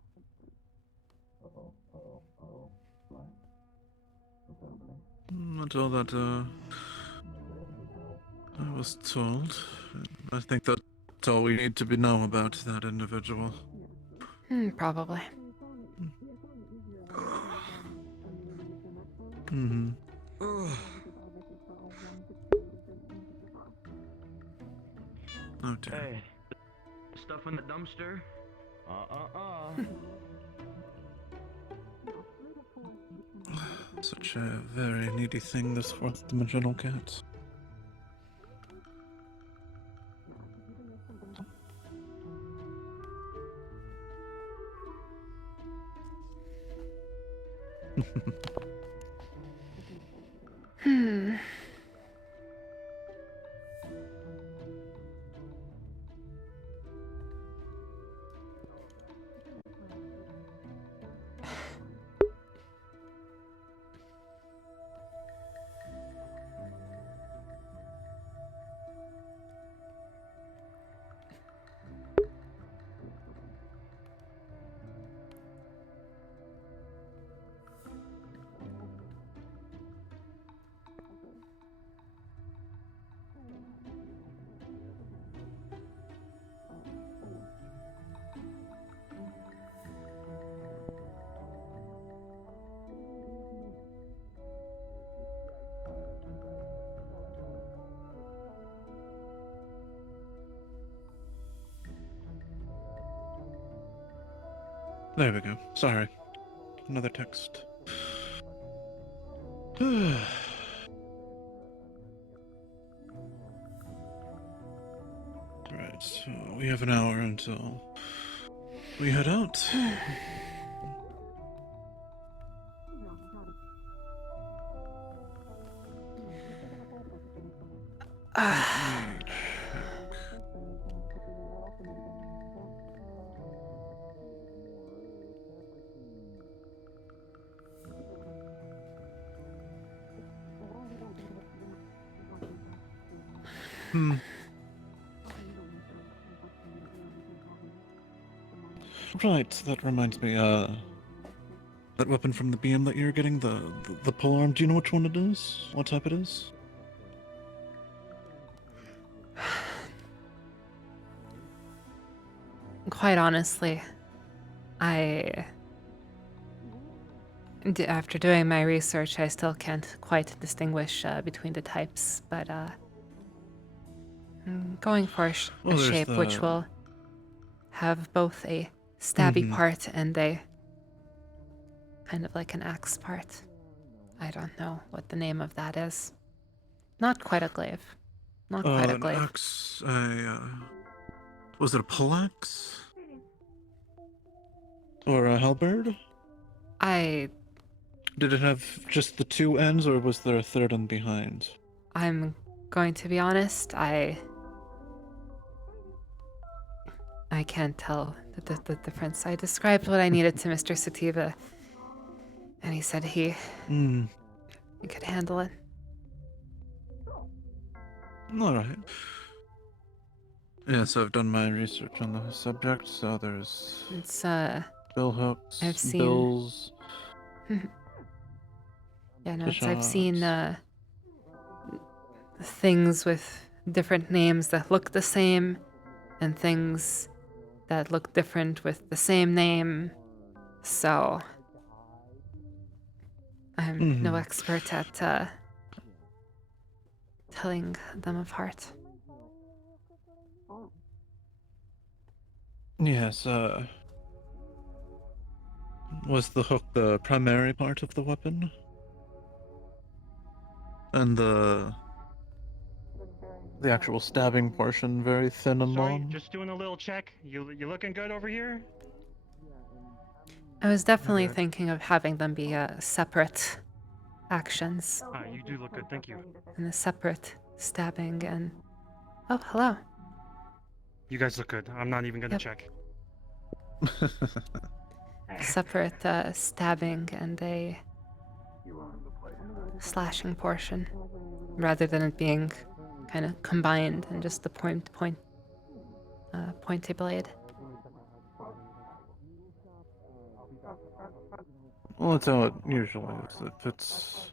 Not all that, I was told. I think that's all we need to know about that individual. Probably. Mm-hmm. Oh dear. Hey, stuff in the dumpster? Such a very needy thing, this fourth dimensional cat. There we go. Sorry. Another text. Right, so we have an hour until we head out. Right, that reminds me, that weapon from the BM that you're getting, the polearm, do you know which one it is? What type it is? Quite honestly, after doing my research, I still can't quite distinguish between the types, but I'm going for a shape which will have both a stabby part and a kind of like an axe part. I don't know what the name of that is. Not quite a glaive. Not quite a An glaive. axe, was it a poleaxe? Or a halberd? Did it have just the two ends, or was there a third one behind? I'm going to be honest, I can't tell the difference. I described what I needed to Mr. Sativa, and he said he could handle it. Alright. Yes, I've done my research on the subject, so there's... It's, bill hooks, I've seen... bills... Yeah, no, fish I've seen, hooks. things with different names that look the same, and things that look different with the same name, so... I'm no expert at, telling them apart. Yes, was the hook the primary part of the weapon? And the actual stabbing portion very thin and Sorry, long? just doing a little check. You looking good over here? I was definitely thinking of having them be, separate actions. Ah, you do look good, thank you. And a separate stabbing and... Oh, hello. You guys look good. I'm not even gonna check. Separate, stabbing and a slashing portion, rather than it being kind of combined and just the pointy blade. Well, that's how it usually is. If it's...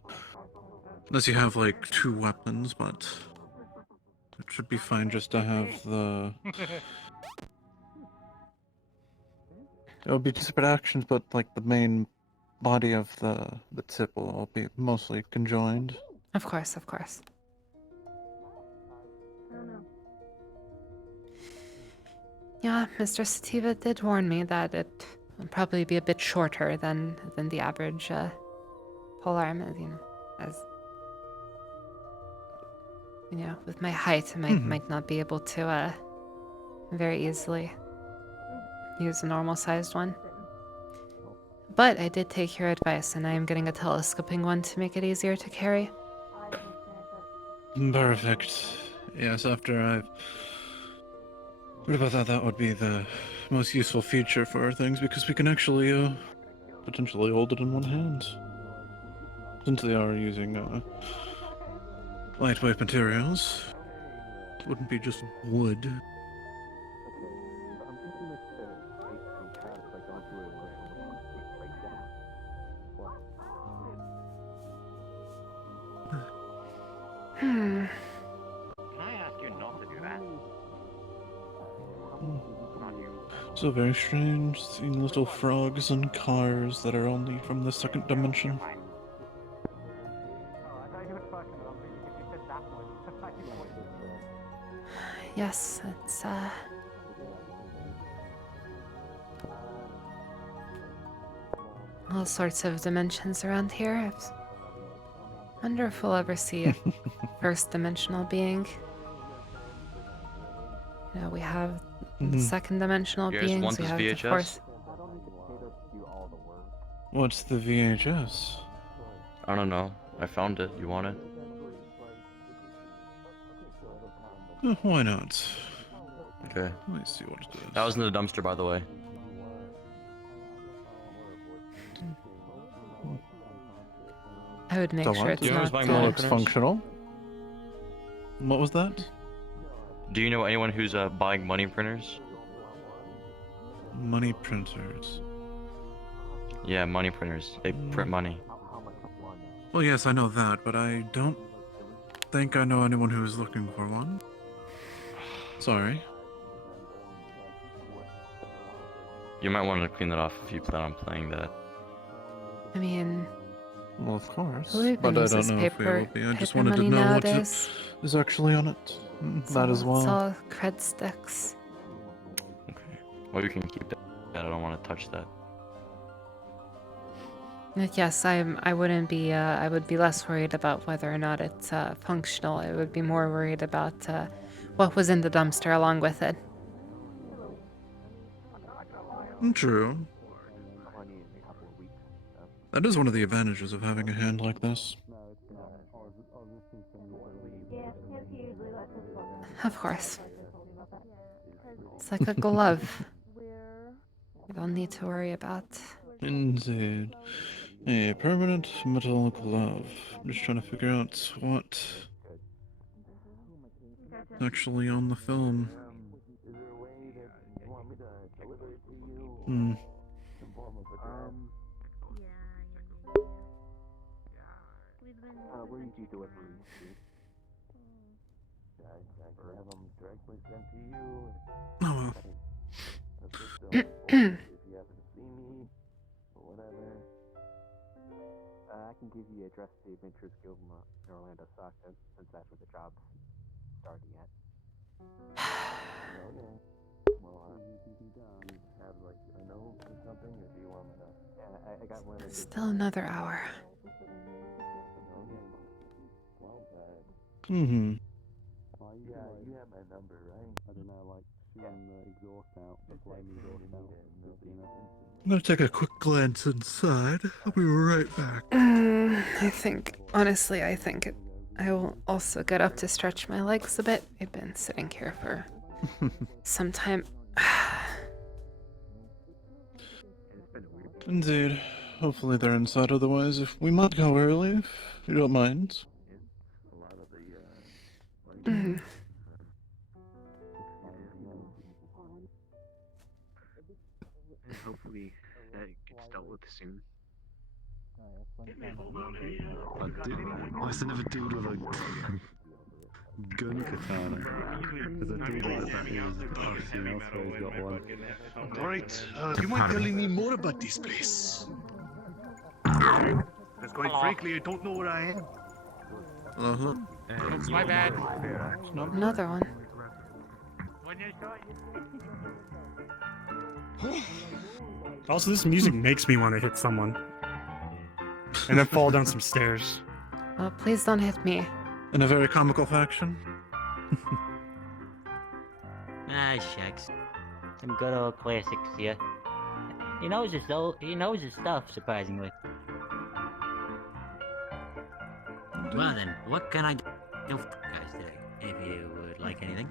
Unless you have, like, two weapons, but... It should be fine just to have the... It'll be two separate actions, but, like, the main body of the tip will all be mostly conjoined. Of course, of course. Yeah, Mr. Sativa did warn me that it will probably be a bit shorter than the average polearm, as with my height, I might not be able to very easily use a normal-sized one. But I did take your advice, and I am getting a telescoping one to make it easier to carry. Perfect. Yes, after I've read about that, that would be the most useful feature for our things, because we can actually, potentially hold it in one hand. Since they are using, lightweight materials, it wouldn't be just wood. Can I ask you not to do that? So very strange, seeing little frogs and cars that are only from the second dimension. Yes, it's all sorts of dimensions around here. I wonder if we'll ever see a first dimensional being. We have the second dimensional You guys beings. want We this have the VHS? fourth. What's the VHS? I don't know. I found it. You want it? Why not? Okay. Let me see what it is. That was in the dumpster, by the way. I would make The sure what? it's You know who's not. buying Looks functional. What was that? Do you know anyone who's buying money printers? Money printers. Yeah, money printers. They print money. Well, yes, I know that, but I don't think I know anyone who is looking for one. Sorry. You might want to clean that off if you plan on playing that. I mean, Well, of course. who even But I uses don't know if we paper, will be. I just paper wanted to money know nowadays? what is actually on it. That as well. It's all cred sticks. Well, you can keep that. I don't want to touch that. Yes, I wouldn't be. I would be less worried about whether or not it's functional. I would be more worried about what was in the dumpster along with it. True. That is one of the advantages of having a hand like this. Of course. It's like a glove. You don't need to worry about. Indeed. A permanent metal glove. I'm just trying to figure out what's actually on the film. Hmm. Where did you delivery? Have them directly sent to you. Oh well. If you happen to see me, or whatever. I can give you the address to the Adventures Guild in Orlando Sock, since that's where the job's starting at. Okay. Well, have like a note or something, or do you want me to? Yeah, I got one. Still another hour. Mm-hmm. Well, you have my number, right? I don't know, like shooting the exhaust out, the flame exhaust out. I'm gonna take a quick glance inside. I'll be right back. I think, honestly, I will also get up to stretch my legs a bit. I've been sitting here for some time. Indeed. Hopefully they're inside, otherwise if we might go early, if you don't mind. Mm. Hopefully that gets dealt with soon. What's another dude with a gun katana? There's a dude like that who's I've seen elsewhere, he's got one. Alright, do you mind telling me more about this place? Because quite frankly, I don't know where I am. Uh-huh. My bad. Another one. Also, this music makes me want to hit someone. And then fall down some stairs. Oh, please don't hit me. In a very comical fashion. Ah, shucks. Some good old classics here. He knows his stuff, surprisingly. Well then, what can I do for you guys today? If you would like anything.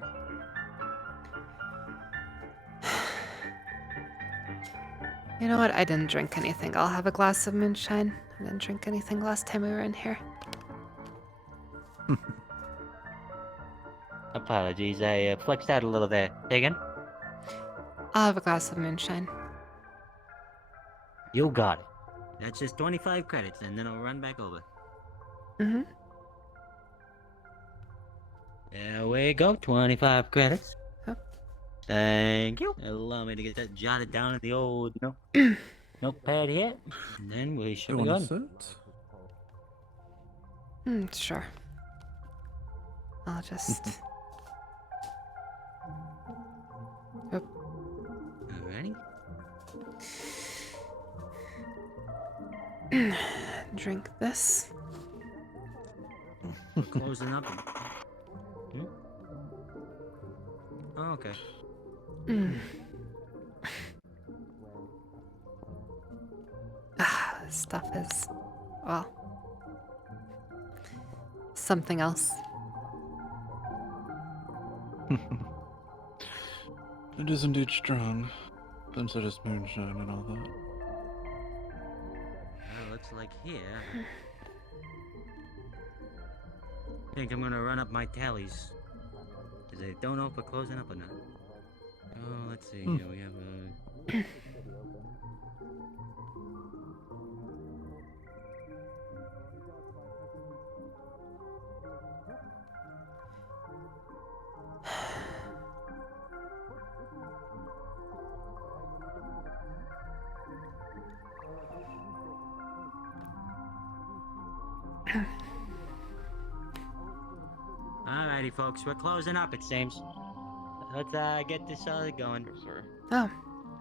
You know what? I didn't drink anything. I'll have a glass of moonshine. I didn't drink anything last time we were in here. Apologies, I flexed out a little there. Say again? I'll have a glass of moonshine. You got it. That's just 25 credits, and then I'll run back over. Mm-hmm. There we go, 25 credits. Yep. Thank you. Allow me to get that jotted down in the old notepad here. And then we should be You wanna good. sit? Sure. I'll just... Yep. Alrighty. Drink this. Closing up. Oh, okay. This stuff is, well, something else. It is indeed strong. Then so does moonshine and all that. Well, looks like here. I think I'm gonna run up my tallies. Because I don't know if we're closing up or not. Oh, let's see. Here we have a... Alrighty, folks, we're closing up, it seems. Let's get this going. Oh,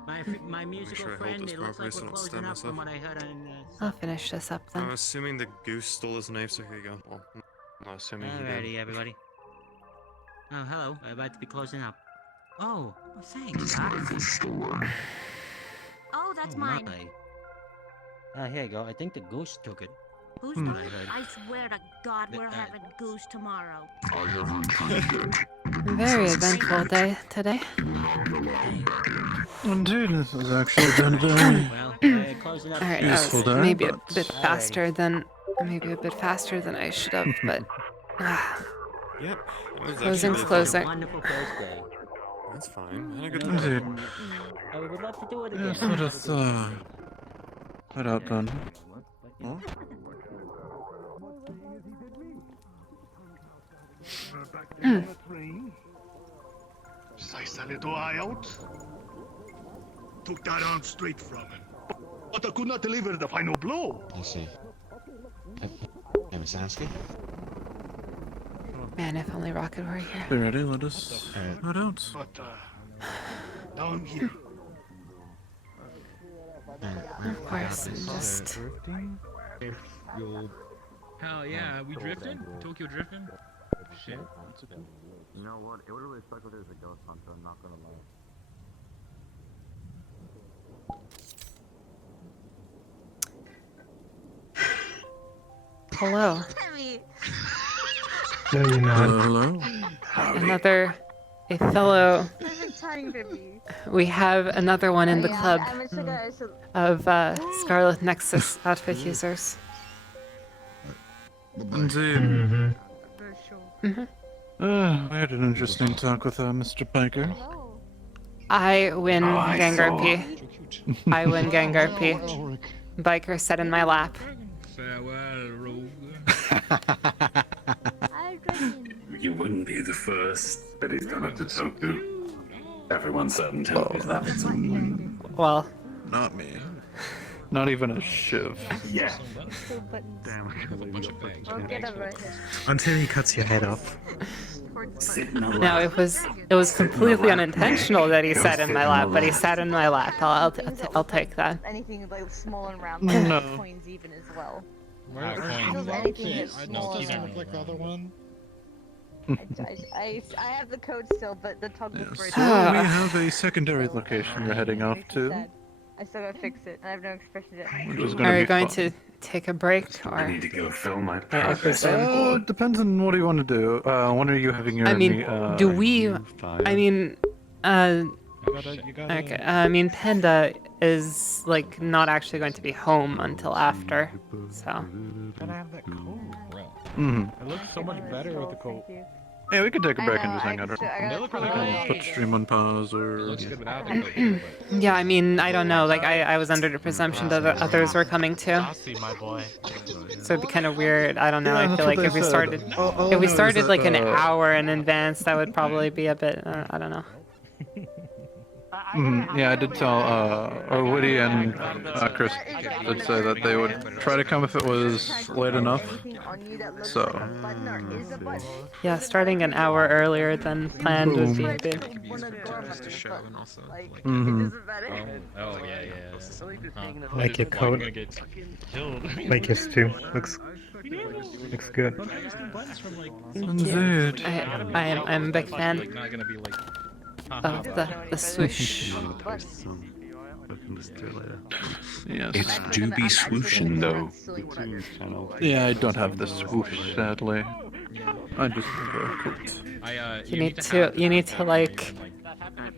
My musical friend, it looks like we're closing up from what I heard on. I'll finish this up then. I'm assuming the goose stole his knife, so here you go. Well, I'm not assuming he did. Alrighty, everybody. Oh, hello. I'm about to be closing up. Oh, thanks, guys. Oh, that's mine. Here you go. I think the goose took it. Who's Hmm. the I swear to God, we're having goose tomorrow. Very eventful day today. Indeed, this is actually been very Closing up. Alright, that useful was day, maybe a but- bit faster than I should have, but Yep. Closing's closing. Wonderful first day. That's fine. I had a good Indeed. time. I would love to do it Yeah, again. let us head out then. Huh? Slice that little eye out. Took that arm straight from him. But I could not deliver the final blow. I see. Hey, Miss Ansky? Man, if only Rocket were here. Be ready, let us head out. But, down here. Of course, and just... Hell yeah, we drifting? Tokyo drifting? Shit. You know what? It would really suck if there's a ghost hunter, I'm not gonna lie. Hello. No, you're not. Hello? Another... a fellow... We have another one in the club of Scarlet Nexus outfit users. Indeed. Mhm. We had an interesting talk with Mr. Biker. I win I Gangarp. I win Gangarp. Biker sat in my lap. Farewell, rogue. You wouldn't be the first that he's gone up to talk to. Everyone certain tells that. Well, not me. Not even a shiv. Yeah. Damn, I can't believe you I'll get over it. Until he cuts your head off. no, it was completely unintentional that he sat in my lap, but he sat in my lap. I'll take that. Anything like small and round, No. like coins even as well. Where are Feels coins? anything that's I small know, and doesn't round. look like the other one. I have the code still, but the toggle Yes. breaks. So we have a secondary location we're heading off to. I still gotta fix it. I have no expression yet. Which is gonna Are we be going fun. to take a break, or? I need to go fill my I progress presume. report. Depends on what do you want to do. When are you having your? I mean, do we? U5? I mean, okay. I mean, Panda is like not actually going to be home until after, so. Gotta have that coat, bro. Mhm. It looks so much better with the coat. Yeah, we could take a I break know, and just I hang out. just- I Or gotta we put can it put stream on pause, or. Looks good without the coat, but... Yeah, I mean, I don't know. Like, I was under the presumption that the others were coming too. See my boy. So it'd be kind of weird. I don't know. Yeah, I that's feel what like they if we said. started, All if I we know is started that, like an hour in advance, that would probably be a bit. I don't know. Yeah, I did tell Woody and Chris did say that they would try to come if it was late enough. So. Yeah, starting an hour earlier than planned would be a bit. Just a show and also like. Mhm. Oh yeah, yeah. Huh. Like your Why, coat. you're gonna get killed. Like his too. Looks good. Indeed. I'm a big fan Like not gonna be like. of the swoosh. Yes. It's do be swooshin' though. Yeah, I don't have the swoosh, sadly. I just have a coat. You need to like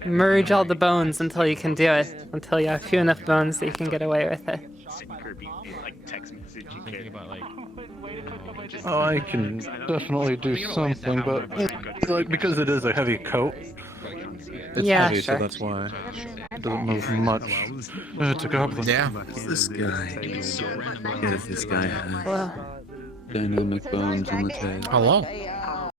merge all the bones until you can do it. Until you have few enough bones that you can get away with it. Thinking about like. Oh, I can definitely do something, but like because it is a heavy coat, it's Yeah, heavy, sure. so that's why it doesn't move much. It's a goblin. Yeah, this guy. Yeah, this guy has Hello. dynamic bones on the tail. Hello.